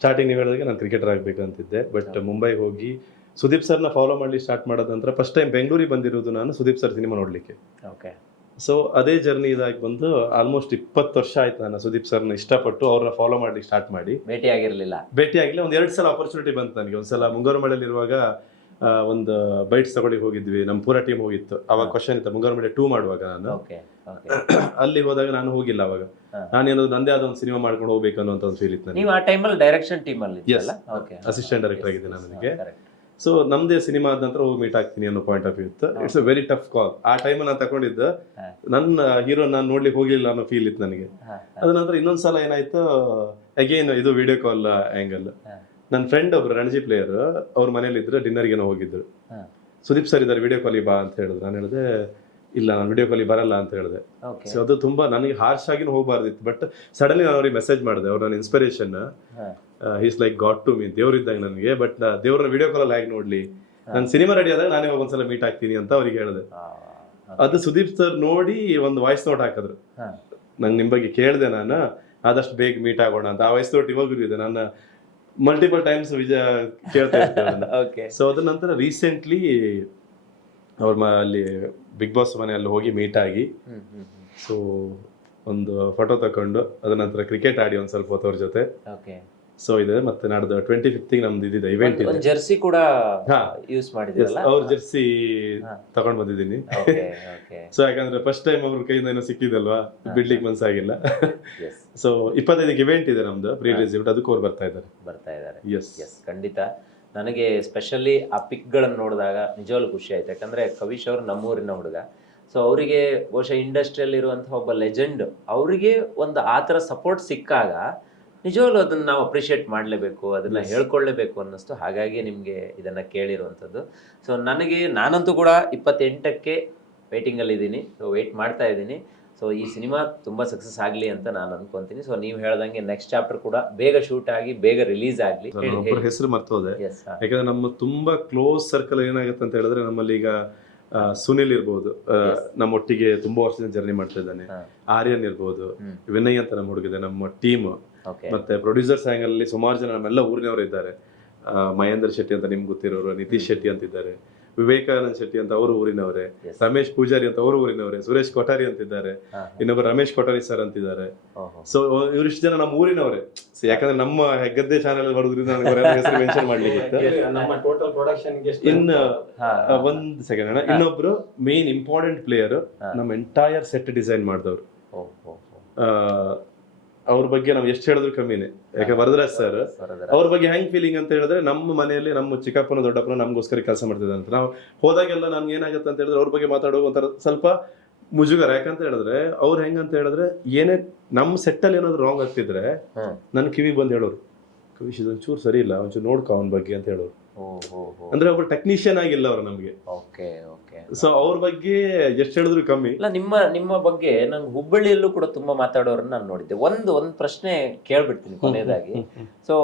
ಸ್ಟಾರ್ಟಿಂಗ್ ನೀವು ಹೇಳಿದಾಗ ನಾನು ಕ್ರಿಕೆಟರ್ ಆಗ್ಬೇಕಂತಿದ್ದೆ, ಬಟ್ ಮುಂಬೈಗೆ ಹೋಗಿ ಸುದೀಪ್ ಸರ್ನ ಫಾಲೋ ಮಾಡ್ಲಿ ಸ್ಟಾರ್ಟ್ ಮಾಡೋದ ನಂತರ ಫಸ್ಟ್ ಟೈಮ್ ಬೆಂಗಳೂರಿಗೆ ಬಂದಿರೋದು ನಾನು ಸುದೀಪ್ ಸರ್ ಸಿನಿಮಾ ನೋಡ್ಲಿಕ್ಕೆ. ಸೊ ಅದೇ ಜರ್ನಿ ಇದಾಗಿ ಬಂದು ಆಲ್ಮೋಸ್ಟ್ 20 ವರ್ಷ ಆಯ್ತು ನಾನು ಸುದೀಪ್ ಸರ್ನ ಇಷ್ಟಪಟ್ಟು ಅವ್ರನ್ನ ಫಾಲೋ ಮಾಡ್ಲಿಕ್ಕೆ ಸ್ಟಾರ್ಟ್ ಮಾಡಿ. ಭೇಟಿ ಆಗಿರ್ಲಿಲ್ಲ? ಭೇಟಿ ಆಗಿಲ್ಲ, ಒಂದ್ 2 ಸಲ ಆಪರ್ಚುನಿಟಿ ಬಂತು ನನಗೆ. ಒಂದ್ಸಲ ಮುಂಗಾರುಮಳೆಯಲ್ಲಿ ಇರುವಾಗ ಒಂದು ಬೈಟ್ಸ್ ತಗೊಳ್ಳಿಕ್ಕೆ ಹೋಗಿದ್ವಿ, ನಮ್ಮ ಪೂರ ಟೀಮ್ ಹೋಗಿತ್ತು. ಅವಾಗ ಕ್ವಶನ್ ಇತ್ತು ಮುಂಗಾರುಮಳೆ 2 ಮಾಡುವಾಗ ನಾನು ಅಲ್ಲಿ ಹೋದಾಗ ನಾನು ಹೋಗಿಲ್ಲ. ಅವಾಗ ನಾನೇನಾದ್ರು ನಂದೇ ಆದ ಒಂದು ಸಿನಿಮಾ ಮಾಡ್ಕೊಂಡು ಹೋಗ್ಬೇಕು ಅನ್ನೋ ಒಂದು ಫೀಲ್ ಇತ್ತು ನನಗೆ. ನೀವು ಆ ಟೈಮಲ್ಲಿ ಡೈರೆಕ್ಷನ್ ಟೀಮ್ ಅಲ್ಲಿ ಅಸಿಸ್ಟೆಂಟ್ ಡೈರೆಕ್ಟರ್ ಆಗಿದ್ದೆ ನಾನು ನನಗೆ. ಸೊ ನಮ್ದೇ ಸಿನಿಮಾ ಆದ ನಂತರ ಹೋಗಿ ಮೀಟ್ ಆಗ್ತೀನಿ ಅನ್ನೋ ಪಾಯಿಂಟ್ ಆಫ್ ವ್ಯೂ ಇತ್ತು. ಇಟ್ಸ್ ಅ ವೆರಿ ಟಫ್ ಕಾಲ್. ಆ ಟೈಮ್ ನಾನು ತಗೊಂಡಿದ್ದ ನನ್ನ ಹೀರೋ ನಾನು ನೋಡ್ಲಿಕ್ಕೆ ಹೋಗ್ಲಿಲ್ಲ ಅನ್ನೋ ಫೀಲ್ ಇತ್ತು ನನಗೆ. ಅದ ನಂತರ ಇನ್ನೊಂದ್ಸಲ ಏನಾಯ್ತು, ಅಗೇನ್ ಇದು ವಿಡಿಯೋ ಕಾಲ್ ಆಂಗಲ್. ನನ್ನ ಫ್ರೆಂಡ್ ಒಬ್ರು ರಣಜಿ ಪ್ಲೇಯರ್, ಅವ್ರ ಮನೇಲಿ ಇದ್ರು, ಡಿನ್ನರ್ಗೆ ಹೋಗಿದ್ರು. ಸುದೀಪ್ ಸರ್ ಇದ್ದಾರೆ, ವಿಡಿಯೋ ಕಾಲಿಗೆ ಬಾ ಅಂತ ಹೇಳಿದ್ರು. ನಾನು ಹೇಳಿದೆ ಇಲ್ಲ, ನಾನು ವಿಡಿಯೋ ಕಾಲಿಗೆ ಬರಲ್ಲ ಅಂತ ಹೇಳಿದೆ. ಸೊ ಅದು ತುಂಬಾ ನನಗೆ ಹಾರ್ಶ್ ಆಗಿ ಹೋಗಬಾರ್ದಿತ್ತು. ಬಟ್ ಸಡನ್ಲಿ ನಾನು ಅವ್ರಿಗೆ ಮೆಸೇಜ್ ಮಾಡಿದೆ, ಅವ್ರ ನನ್ನ inspiration, he's like god to me, ದೇವ್ರಿದ್ದಂಗೆ ನನಗೆ. ಬಟ್ ದೇವ್ರನ್ನ ವಿಡಿಯೋ ಕಾಲಲ್ಲಿ ಹೇಗೆ ನೋಡ್ಲಿ, ನಾನು ಸಿನಿಮಾ ರೆಡಿ ಆದಾಗ ನಾನೇ ಒಂದ್ಸಲ ಮೀಟ್ ಆಗ್ತೀನಿ ಅಂತ ಅವ್ರಿಗೆ ಹೇಳಿದೆ. ಅದು ಸುದೀಪ್ ಸರ್ ನೋಡಿ ಒಂದು ವಾಯ್ಸ್ ನೋಟ್ ಹಾಕಿದ್ರು. ನಂಗೆ ನಿಮ್ ಬಗ್ಗೆ ಕೇಳಿದೆ ನಾನು, ಆದಷ್ಟು ಬೇಗ ಮೀಟ್ ಆಗೋಣ ಅಂತ. ಆ ವಾಯ್ಸ್ ನೋಟ್ ಇವಾಗೂ ಇದೆ, ನಾನು ಮಲ್ಟಿಪಲ್ ಟೈಮ್ಸ್ ಕೇಳ್ತಾ ಇರ್ತೇನೆ. ಸೊ ಅದ ನಂತರ ರೀಸೆಂಟ್ಲಿ ಅವ್ರ ಅಲ್ಲಿ ಬಿಗ್ ಬಾಸ್ ಮನೆಯಲ್ಲಿ ಹೋಗಿ ಮೀಟ್ ಆಗಿ, ಸೊ ಒಂದು ಫೋಟೋ ತಕೊಂಡು ಅದ ನಂತರ ಕ್ರಿಕೆಟ್ ಆಡಿ ಒಂದ್ ಸ್ವಲ್ಪ ಹೊತ್ತು ಅವ್ರ ಜೊತೆ. ಸೊ ಇದೆ, ಮತ್ತೆ ನಾಡ್ದು 25th ನಮ್ದು ಇದಿದೆ ಇವೆಂಟ್ ಇದೆ. ಜರ್ಸಿ ಕೂಡ ಯೂಸ್ ಮಾಡಿದ್ರಲ್ಲ, ಅವ್ರ ಜರ್ಸಿ ತಗೊಂಡ್ ಬಂದಿದ್ದೀನಿ. ಸೊ ಯಾಕಂದ್ರೆ ಫಸ್ಟ್ ಟೈಮ್ ಅವ್ರ ಕೈಯಿಂದ ಏನೋ ಸಿಕ್ಕಿದಲ್ವಾ, ಬಿಡ್ಲಿಕ್ಕೆ ಮನ್ಸಾಗಿಲ್ಲ. ಸೊ 25ಕ್ಕೆ ಇವೆಂಟ್ ಇದೆ ನಮ್ದು ಪ್ರೀ ರಿಲೀಸ್ ಇವೆಂಟ್, ಅದಕ್ಕೆ ಅವ್ರು ಬರ್ತಾ ಇದ್ದಾರೆ. ಎಸ್ ಖಂಡಿತ. ನನಗೆ ಸ್ಪೆಷಲಿ ಆ ಪಿಕ್ಗಳನ್ನು ನೋಡಿದಾಗ ನಿಜವಾಗ್ಲೂ ಖುಷಿ ಆಯ್ತು. ಯಾಕಂದ್ರೆ ಕವಿಶ್ ಅವರು ನಮ್ಮೂರಿನ ಹುಡುಗ. ಸೊ ಅವರಿಗೆ ಬಹುಶಃ ಇಂಡಸ್ಟ್ರಿಯಲ್ಲಿ ಇರುವಂತಹ ಒಬ್ಬ ಲೆಜೆಂಡ್, ಅವರಿಗೆ ಒಂದು ಆ ಥರ ಸಪೋರ್ಟ್ ಸಿಕ್ಕಾಗ ನಿಜವಾಗ್ಲೂ ಅದನ್ನ ನಾವು ಅಪ್ರಿಷಿಯೇಟ್ ಮಾಡಲೇಬೇಕು, ಅದನ್ನ ಹೇಳ್ಕೊಳ್ಳೇಬೇಕು ಅನ್ನಿಸ್ತು. ಹಾಗಾಗಿ ನಿಮಗೆ ಇದನ್ನ ಕೇಳಿರುವಂಥದ್ದು. ಸೊ ನಾನಂತೂ ಕೂಡ 28ಕ್ಕೆ ವೇಟಿಂಗಲ್ಲಿ ಇದ್ದೀನಿ. ಸೊ ವೆಯ್ಟ್ ಮಾಡ್ತಾ ಇದ್ದೀನಿ. ಸೊ ಈ ಸಿನಿಮಾ ತುಂಬ ಸಕ್ಸಸ್ ಆಗಲಿ ಅಂತ ನಾನು ಅನ್ಕೊಂತೀನಿ. ಸೊ ನೀವು ಹೇಳ್ದಂಗೆ ನೆಕ್ಸ್ಟ್ ಚಾಪ್ಟರ್ ಕೂಡ ಬೇಗ ಶೂಟ್ ಆಗಿ ಬೇಗ ರಿಲೀಸ್ ಆಗಲಿ. ಒಬ್ಬರ ಹೆಸರು ಮರ್ತೋದೆ, ಯಾಕಂದ್ರೆ ನಮ್ಮ ತುಂಬಾ ಕ್ಲೋಸ್ ಸರ್ಕಲ್ ಏನಾಗುತ್ತೆ ಅಂತ ಹೇಳಿದ್ರೆ, ನಮ್ಮಲ್ಲಿ ಈಗ ಸುನಿಲ್ ಇರ್ಬೋದು, ನಮ್ಮೊಟ್ಟಿಗೆ ತುಂಬಾ ವರ್ಷದಿಂದ ಜರ್ನಿ ಮಾಡ್ತಾ ಇದ್ದಾನೆ. ಆರ್ಯನ್ ಇರ್ಬೋದು, ವಿನಯ್ ಅಂತ ನಮ್ಮ ಹುಡುಗಿದೆ, ನಮ್ಮ ಟೀಮ್. ಮತ್ತೆ ಪ್ರೊಡ್ಯೂಸರ್ಸ್ ಆಂಗಲ್ ಅಲ್ಲಿ ಸುಮಾರು ಜನ ನಮ್ಮೆಲ್ಲ ಊರಿನವರು ಇದ್ದಾರೆ. ಮಹೇಂದ್ರ ಶೆಟ್ಟಿ ಅಂತ ನಿಮ್ಗೆ ಗೊತ್ತಿರೋರು, ನಿತೀಶ್ ಶೆಟ್ಟಿ ಅಂತಿದ್ದಾರೆ, ವಿವೇಕಾನಂದ್ ಶೆಟ್ಟಿ ಅಂತ ಅವರು ಊರಿನವರೇ, ರಮೇಶ್ ಪೂಜಾರಿ ಅಂತ ಅವರು ಊರಿನವರೇ, ಸುರೇಶ್ ಕೊಠಾರಿ ಅಂತಿದ್ದಾರೆ, ಇನ್ನೊಬ್ಬರು ರಮೇಶ್ ಕೊಠಾರಿ ಸರ್ ಅಂತಿದ್ದಾರೆ. ಸೊ ಇವರಿಷ್ಟು ಜನ ನಮ್ಮ ಊರಿನವರೇ. ಯಾಕಂದ್ರೆ ನಮ್ಮ ಹೆಗ್ಗದ್ದೆ ಚಾನೆಲ್ ಬರೋದ್ರಿಂದ ಹೆಸರು ಮೆನ್ಷನ್ ಮಾಡ್ಲಿಕ್ಕೆ. ಇನ್ನು ಒಂದ್ ಸೆಕೆಂಡ್ ಅಣ್ಣ, ಇನ್ನೊಬ್ರು ಮೇನ್ ಇಂಪಾರ್ಟೆಂಟ್ ಪ್ಲೇಯರ್, ನಮ್ಮ ಎಂಟೈರ್ ಸೆಟ್ ಡಿಸೈನ್ ಮಾಡಿದವರು. ಅವ್ರ ಬಗ್ಗೆ ನಾವು ಎಷ್ಟು ಹೇಳಿದ್ರು ಕಮ್ಮಿನೇ. ಯಾಕೆ ವರದರಾಜ್ ಸರ್ ಅವ್ರ ಬಗ್ಗೆ ಹೆಂಗ್ ಫೀಲಿಂಗ್ ಅಂತ ಹೇಳಿದ್ರೆ, ನಮ್ಮ ಮನೆಯಲ್ಲಿ ನಮ್ಮ ಚಿಕ್ಕಪ್ಪನ ದೊಡ್ಡಪ್ಪನ ನಮ್ಗೋಸ್ಕರ ಕೆಲಸ ಮಾಡ್ತಿದ್ದಾರೆ ಅಂತ. ನಾವು ಹೋದಾಗೆಲ್ಲ ನಮ್ಗೆ ಏನಾಗುತ್ತೆ ಅಂತ ಹೇಳಿದ್ರೆ, ಅವ್ರ ಬಗ್ಗೆ ಮಾತಾಡೋ ಒಂಥರ ಸ್ವಲ್ಪ ಮುಜುಗರ. ಯಾಕಂತ ಹೇಳಿದ್ರೆ ಅವ್ರು ಹೆಂಗಂತ ಹೇಳಿದ್ರೆ, ಏನೇ ನಮ್ಮ ಸೆಟ್ಟಲ್ಲಿ ಏನಾದ್ರು ರಾಂಗ್ ಆಗ್ತಿದ್ರೆ ನನ್ ಕಿವಿ ಬಂದು ಹೇಳೋರು, ಕವಿಶ್ ಇದೊಂಚೂರು ಸರಿ ಇಲ್ಲ, ಒಂಚೂರು ನೋಡ್ಕೊ ಅವನ ಬಗ್ಗೆ ಅಂತ ಹೇಳೋರು. ಅಂದ್ರೆ ಒಬ್ಬ ಟೆಕ್ನಿಷಿಯನ್ ಆಗಿಲ್ಲ ಅವ್ರು ನಮ್ಗೆ. ಸೊ ಅವ್ರ ಬಗ್ಗೆ ಎಷ್ಟು ಹೇಳಿದ್ರು ಕಮ್ಮಿ. ಇಲ್ಲ, ನಿಮ್ಮ ಬಗ್ಗೆ ನಂಗೆ ಹುಬ್ಬಳ್ಳಿಯಲ್ಲೂ ಕೂಡ ತುಂಬಾ ಮಾತಾಡೋರನ್ನ ನಾನು ನೋಡಿದ್ದೆ. ಒಂದು ಪ್ರಶ್ನೆ ಕೇಳ್ಬಿಡ್ತೀನಿ ಕೊನೆಯದಾಗಿ. ಸೊ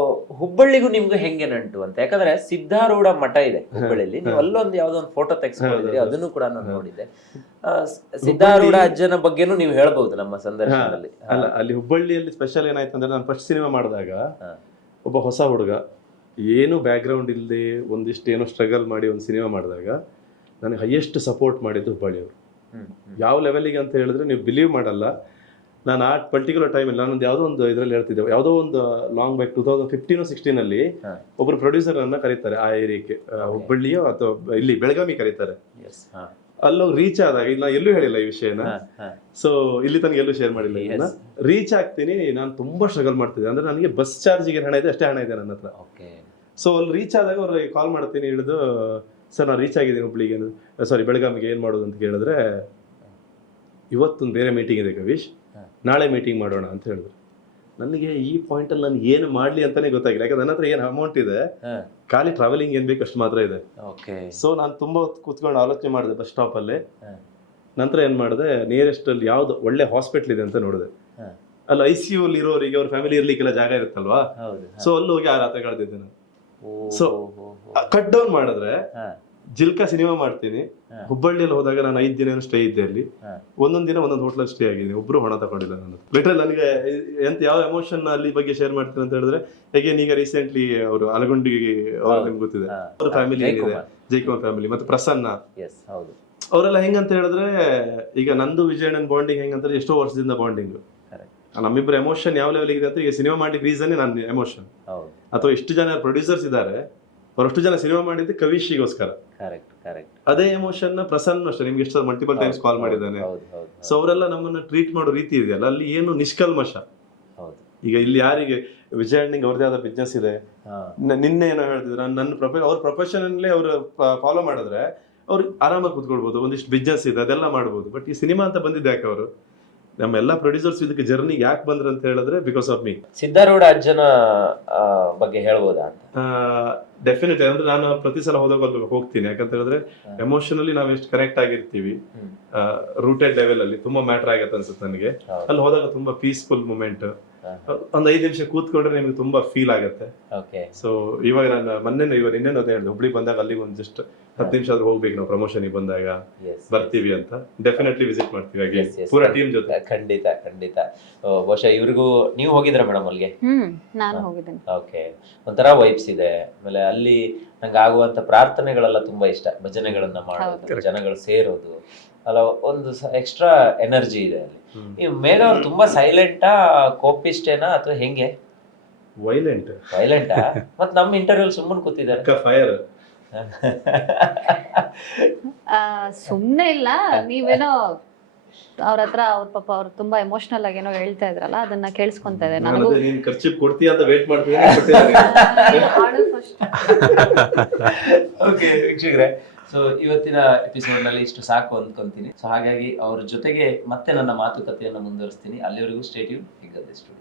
ಹುಬ್ಬಳ್ಳಿಗೂ ನಿಮ್ಗೂ ಹೆಂಗೆ ನಂಟು ಅಂತ? ಯಾಕಂದ್ರೆ ಸಿದ್ಧಾರೂಢ ಮಠ ಇದೆ ಹುಬ್ಬಳ್ಳಿಯಲ್ಲಿ, ನೀವು ಅಲ್ಲೊಂದು ಯಾವ್ದೋ ಒಂದು ಫೋಟೋ ತೆಗೆಸ್ಕೊಂಡಿದ್ರಿ, ಅದನ್ನು ಕೂಡ ನಾನು ನೋಡಿದ್ದೆ. ಸಿದ್ಧಾರೂಢ ಅಜ್ಜನ ಬಗ್ಗೆನೂ ನೀವು ಹೇಳ್ಬಹುದು ನಮ್ಮ ಸಂದರ್ಶನದಲ್ಲಿ. ಅಲ್ಲ, ಅಲ್ಲಿ ಹುಬ್ಬಳ್ಳಿಯಲ್ಲಿ ಸ್ಪೆಷಲ್ ಏನಾಯ್ತು ಅಂದ್ರೆ, ನಾನು ಫಸ್ಟ್ ಸಿನಿಮಾ ಮಾಡಿದಾಗ ಒಬ್ಬ ಹೊಸ ಹುಡುಗ, ಏನು ಬ್ಯಾಕ್ ಗ್ರೌಂಡ್ ಇಲ್ಲದೆ ಒಂದಿಷ್ಟು ಏನೋ ಸ್ಟ್ರಗಲ್ ಮಾಡಿ ಒಂದು ಸಿನಿಮಾ ಮಾಡಿದಾಗ ನನಗೆ ಹೈಯೆಸ್ಟ್ ಸಪೋರ್ಟ್ ಮಾಡಿದ್ದು ಹುಬ್ಬಳ್ಳಿಯವರು. ಯಾವ ಲೆವೆಲಿಗೆ ಅಂತ ಹೇಳಿದ್ರೆ ನೀವು ಬಿಲೀವ್ ಮಾಡಲ್ಲ. ನಾನು ಆ ಪರ್ಟಿಕ್ಯುಲರ್ ಟೈಮಲ್ಲಿ ನಾನೊಂದು ಯಾವುದೋ ಒಂದು ಇದರಲ್ಲಿ ಹೇಳ್ತಿದ್ದೆ, ಯಾವುದೋ ಒಂದು ಲಾಂಗ್ ಬ್ಯಾಕ್ 2015-16 ಒಬ್ಬರು ಪ್ರೊಡ್ಯೂಸರ್ ಅನ್ನ ಕರೀತಾರೆ ಆ ಏರಿಯಾಕ್ಕೆ, ಹುಬ್ಬಳ್ಳಿಯೋ ಅಥವಾ ಇಲ್ಲಿ ಬೆಳಗಾವಿ ಕರೀತಾರೆ. ಅಲ್ಲೋಗಿ ರೀಚ್ ಆದಾಗ, ಇಲ್ಲ ಎಲ್ಲೂ ಹೇಳಿಲ್ಲ ಈ ವಿಷಯನ, ಸೊ ಇಲ್ಲಿ ತನಕ ಎಲ್ಲೂ ಶೇರ್ ಮಾಡಿಲ್ಲ ಇದನ್ನ. ರೀಚ್ ಆಗ್ತೀನಿ, ನಾನು ತುಂಬಾ ಸ್ಟ್ರಗಲ್ ಮಾಡ್ತಿದ್ದೆ. ಅಂದ್ರೆ ನನಗೆ ಬಸ್ ಚಾರ್ಜಿಗೆ ಹಣ ಇದೆ, ಅಷ್ಟೇ ಹಣ ಇದೆ ನನ್ನ ಹತ್ರ. ಸೊ ಅಲ್ಲಿ ರೀಚ್ ಆದಾಗ ಅವ್ರಿಗೆ ಕಾಲ್ ಮಾಡ್ತೀನಿ, ಹಿಡಿದು ಸರ್ ನಾನು ರೀಚ್ ಆಗಿದ್ದೀನಿ ಹುಬ್ಳಿಗೆ, ಸಾರಿ ಬೆಳಗಾವಿಗೆ, ಏನು ಮಾಡೋದು ಅಂತ ಕೇಳಿದ್ರೆ, ಇವತ್ತೊಂದು ಬೇರೆ ಮೀಟಿಂಗ್ ಇದೆ ಕವಿಶ್, ನಾಳೆ ಮೀಟಿಂಗ್ ಮಾಡೋಣ ಅಂತ ಹೇಳಿದ್ರು. ನನಗೆ ಈ ಪಾಯಿಂಟ್ ಅಲ್ಲಿ ನಾನು ಏನು ಮಾಡ್ಲಿ ಅಂತಾನೆ ಗೊತ್ತಾಗಿಲ್ಲ. ಯಾಕಂದ್ರೆ ನನ್ನ ಹತ್ರ ಏನು ಅಮೌಂಟ್ ಇದೆ, ಖಾಲಿ ಟ್ರಾವೆಲಿಂಗ್ ಏನ್ ಬೇಕು ಅಷ್ಟು ಮಾತ್ರ ಇದೆ. ಸೊ ನಾನು ತುಂಬಾ ಕೂತ್ಕೊಂಡು ಆಲೋಚನೆ ಮಾಡಿದೆ ಬಸ್ ಸ್ಟಾಪ್ ಅಲ್ಲಿ. ನಂತರ ಏನ್ ಮಾಡಿದೆ, ನಿಯರೆಸ್ಟ್ ಅಲ್ಲಿ ಯಾವ್ದು ಒಳ್ಳೆ ಹಾಸ್ಪಿಟಲ್ ಇದೆ ಅಂತ ನೋಡಿದೆ. ಅಲ್ಲಿ ICU ಅಲ್ಲಿ ಇರೋರಿಗೆ ಅವ್ರ ಫ್ಯಾಮಿಲಿ ಇರ್ಲಿಕ್ಕೆಲ್ಲ ಜಾಗ ಇರುತ್ತಲ್ವಾ, ಸೊ ಅಲ್ಲಿ ಹೋಗಿ ಆ ರಾತ್ರಿ ಕಳೆದಿದ್ದೆ ನಾನು. ಸೊ ಕಟ್ ಡೌನ್ ಮಾಡಿದ್ರೆ ಜಿಲ್ಕಾ ಸಿನಿಮಾ ಮಾಡ್ತೀನಿ. ಹುಬ್ಬಳ್ಳಿಯಲ್ಲಿ ಹೋದಾಗ ನಾನು 5 ದಿನ ಸ್ಟೇ ಇದ್ದೆ ಅಲ್ಲಿ. ಒಂದೊಂದ್ ದಿನ ಒಂದೊಂದು ಹೋಟ್ಲಲ್ಲಿ ಸ್ಟೇ ಆಗಿದ್ದೀನಿ. ಒಬ್ರು ಹಣ ತಗೊಂಡಿಲ್ಲ ನಾನು. ಲಿಟರಲ್ ನನಗೆ ಎಂತ ಯಾವ ಎಮೋಷನ್ ಅಲ್ಲಿ ಬಗ್ಗೆ ಶೇರ್ ಮಾಡ್ತೀನಿ ಅಂತ ಹೇಳಿದ್ರೆ, ಹೇಗೆ ಈಗ ರೀಸೆಂಟ್ಲಿ ಅವರು ಅಲಗುಂಡಿ, ನಿಮ್ಗೆ ಗೊತ್ತಿದೆ, ಅವ್ರ ಫ್ಯಾಮಿಲಿ ಏನಿದೆ, ಜೈಕುಮಾರ್ ಫ್ಯಾಮಿಲಿ, ಮತ್ತೆ ಪ್ರಸನ್ನ, ಅವರೆಲ್ಲ ಹೆಂಗಂತ ಹೇಳಿದ್ರೆ, ಈಗ ನಂದು ವಿಜಯಣ್ಣನ ಬಾಂಡಿಂಗ್ ಹೆಂಗಂದ್ರೆ ಎಷ್ಟೋ ವರ್ಷದಿಂದ ಬಾಂಡಿಂಗ್. Correct. ನಮ್ಮಿಬ್ಬರ ಎಮೋಷನ್ ಯಾವ ಲೆವೆಲ್ ಇದೆ ಅಂತ, ಈಗ ಸಿನಿಮಾ ಮಾಡ್ಲಿಕ್ಕೆ ರೀಸನ್ ನನ್ನ ಎಮೋಷನ್. ಹೌದು, ಅಥವಾ ಇಷ್ಟು ಜನ ಪ್ರೊಡ್ಯೂಸರ್ಸ್ ಇದ್ದಾರೆ, ಅವರಷ್ಟು ಜನ ಸಿನಿಮಾ ಮಾಡಿದ್ದು ಕವಿಶಿಗೋಸ್ಕರ. Correct correct. ಅದೇ ಎಮೋಷನ್ ನ ಪ್ರಸನ್ನ ಅಷ್ಟೇ, ನಿಮ್ಗೆ ಎಷ್ಟು ಮಲ್ಟಿಪಲ್ ಟೈಮ್ಸ್ ಕಾಲ್ ಮಾಡಿದ್ದಾನೆ. ಹೌದು ಹೌದು ಸೊ ಅವರೆಲ್ಲ ನಮ್ಮನ್ನ ಟ್ರೀಟ್ ಮಾಡೋ ರೀತಿ ಇದೆಯಲ್ಲ, ಅಲ್ಲಿ ಏನು ನಿಷ್ಕಲ್ಮಶ. ಹೌದು. ಈಗ ಇಲ್ಲಿ ಯಾರಿಗೆ ವಿಜಯಣ್ಣಂಗೆ ಅವ್ರದೇ ಆದ ಬಿಸ್ನೆಸ್ ಇದೆ. ನಿನ್ನೆ ಏನೋ ಹೇಳ್ತಿದ್ರು, ಅವ್ರ ಪ್ರೊಫೆಷನ್ ಅಲ್ಲೇ ಅವ್ರು ಫಾಲೋ ಮಾಡಿದ್ರೆ ಅವ್ರು ಆರಾಮಾಗಿ ಕೂತ್ಕೊಳ್ಬಹುದು, ಒಂದಿಷ್ಟು ಬಿಸ್ನೆಸ್ ಇದೆ ಅದೆಲ್ಲ ಮಾಡ್ಬೋದು. ಬಟ್ ಈ ಸಿನಿಮಾ ಅಂತ ಬಂದಿದ್ದೆ ಯಾಕೆ ಅವರು? ನಮ್ಮ ಎಲ್ಲಾ ಪ್ರೊಡ್ಯೂಸರ್ಸ್ ಇದಕ್ಕೆ ಜರ್ನಿ ಯಾಕೆ ಬಂದ್ರು ಅಂತ ಹೇಳಿದ್ರೆ ಬಿಕಾಸ್ ಆಫ್ ಮೀ. ಸಿದ್ಧಾರೂಢ ಅಜ್ಜನ ಬಗ್ಗೆ ಹೇಳ್ಬೋದಾ ಅಂತ? ಡೆಫಿನೆಟ್ಲಿ. ಅಂದ್ರೆ ನಾನು ಪ್ರತಿ ಸಲ ಹೋದಾಗ ಅಲ್ಲಿ ಹೋಗ್ತೀನಿ, ಯಾಕಂತ ಹೇಳಿದ್ರೆ ಎಮೋಷನಲಿ ನಾವ್ ಎಷ್ಟು ಕನೆಕ್ಟ್ ಆಗಿರ್ತೀವಿ, ರೂಟೆಡ್ ಲೆವೆಲ್ ಅಲ್ಲಿ ತುಂಬಾ ಮ್ಯಾಟರ್ ಆಗತ್ತೆ ಅನ್ಸುತ್ತೆ ನನಗೆ. ಅಲ್ಲಿ ಹೋದಾಗ ತುಂಬಾ ಪೀಸ್ಫುಲ್ ಮೂಮೆಂಟ್. ಒಂದ್ 5 ನಿಮಿಷ ಕೂತ್ಕೊಂಡ್ರೆ ನಿಮ್ಗೆ ತುಂಬಾ ಫೀಲ್ ಆಗತ್ತೆ. ಸೊ ಇವಾಗ ನಾನು ನಿನ್ನೆ ಅದೇ ಹೇಳಿದೆ, ಹುಬ್ಳಿ ಬಂದಾಗ ಅಲ್ಲಿಗೆ ಒಂದ್ ಜಸ್ಟ್ 10 ನಿಮಿಷ ಆದ್ರೂ ಹೋಗ್ಬೇಕು ನಾವು, ಪ್ರಮೋಷನ್ ಬಂದಾಗ ಬರ್ತೀವಿ ಅಂತ. ಡೆಫಿನೆಟ್ಲಿ ವಿಸಿಟ್ ಮಾಡ್ತೀವಿ ಹಾಗೆ ಪೂರಾ ಟೀಮ್ ಜೊತೆ. ಖಂಡಿತ ಖಂಡಿತ. ಬಹುಶಃ ಇವ್ರಿಗೂ ನೀವು ಹೋಗಿದ್ರ ಮೇಡಮ್ ಅಲ್ಲಿಗೆ? ನಾನು ಹೋಗಿದ್ದೀನಿ. ಓಕೆ, ಒಂಥರ ವೈಬ್ಸ್ ಇದೆ. ಆಮೇಲೆ ಅಲ್ಲಿ ನಂಗೆ ಆಗುವಂತ ಪ್ರಾರ್ಥನೆಗಳೆಲ್ಲ ತುಂಬಾ ಇಷ್ಟ. ಭಜನೆಗಳನ್ನ ಮಾಡೋದು, ಜನಗಳು ಸೇರೋದು ಅಲ್ಲ, ಒಂದು ಎಕ್ಸ್ಟ್ರಾ ಎನರ್ಜಿ ಇದೆ ಅಲ್ಲಿ. ಈ ಮೇಘ ಅವ್ರು ತುಂಬಾ ಸೈಲೆಂಟಾ, ಕೋಪಿಷ್ಟೇನಾ ಅಥವಾ ಹೆಂಗೆ? ವೈಲೆಂಟಾ? ಮತ್ ನಮ್ಮ ಇಂಟರ್ವ್ಯೂ ಸುಮ್ಮನೆ ಕೂತಿದ್ದಾರೆ. ಫೈರ್ ಸುಮ್ನೆ ಇಲ್ಲ, ನೀವೇನೋ ಅವ್ರ ಹತ್ರ ಅವ್ರ ಪಾಪ ಅವ್ರು ತುಂಬಾ ಎಮೋಷನಲ್ ಆಗಿ ಏನೋ ಹೇಳ್ತಾ ಇದ್ರಲ್ಲ, ಅದನ್ನ ಕೇಳಿಸ್ಕೊಂತ ಇದೆ ನನಗೂ. ನೀನ್ ಖರ್ಚು ಕೊಡ್ತೀಯ ಅಂತ ವೇಟ್ ಮಾಡ್ತೀನಿ. ಓಕೆ ವೀಕ್ಷಕರೇ, ಸೊ ಇವತ್ತಿನ ಎಪಿಸೋಡ್ ನಲ್ಲಿ ಇಷ್ಟು ಸಾಕು ಅಂದ್ಕೊಂತೀನಿ. ಸೊ ಹಾಗಾಗಿ ಅವ್ರ ಜೊತೆಗೆ ಮತ್ತೆ ನನ್ನ ಮಾತುಕತೆಯನ್ನು ಮುಂದುವರಿಸ್ತೀನಿ. ಅಲ್ಲಿವರೆಗೂ ಸ್ಟೇ ಟ್ಯೂನ್. ಹೆಗ್ಗದ್ದೆ ಸ್ಟುಡಿಯೋ.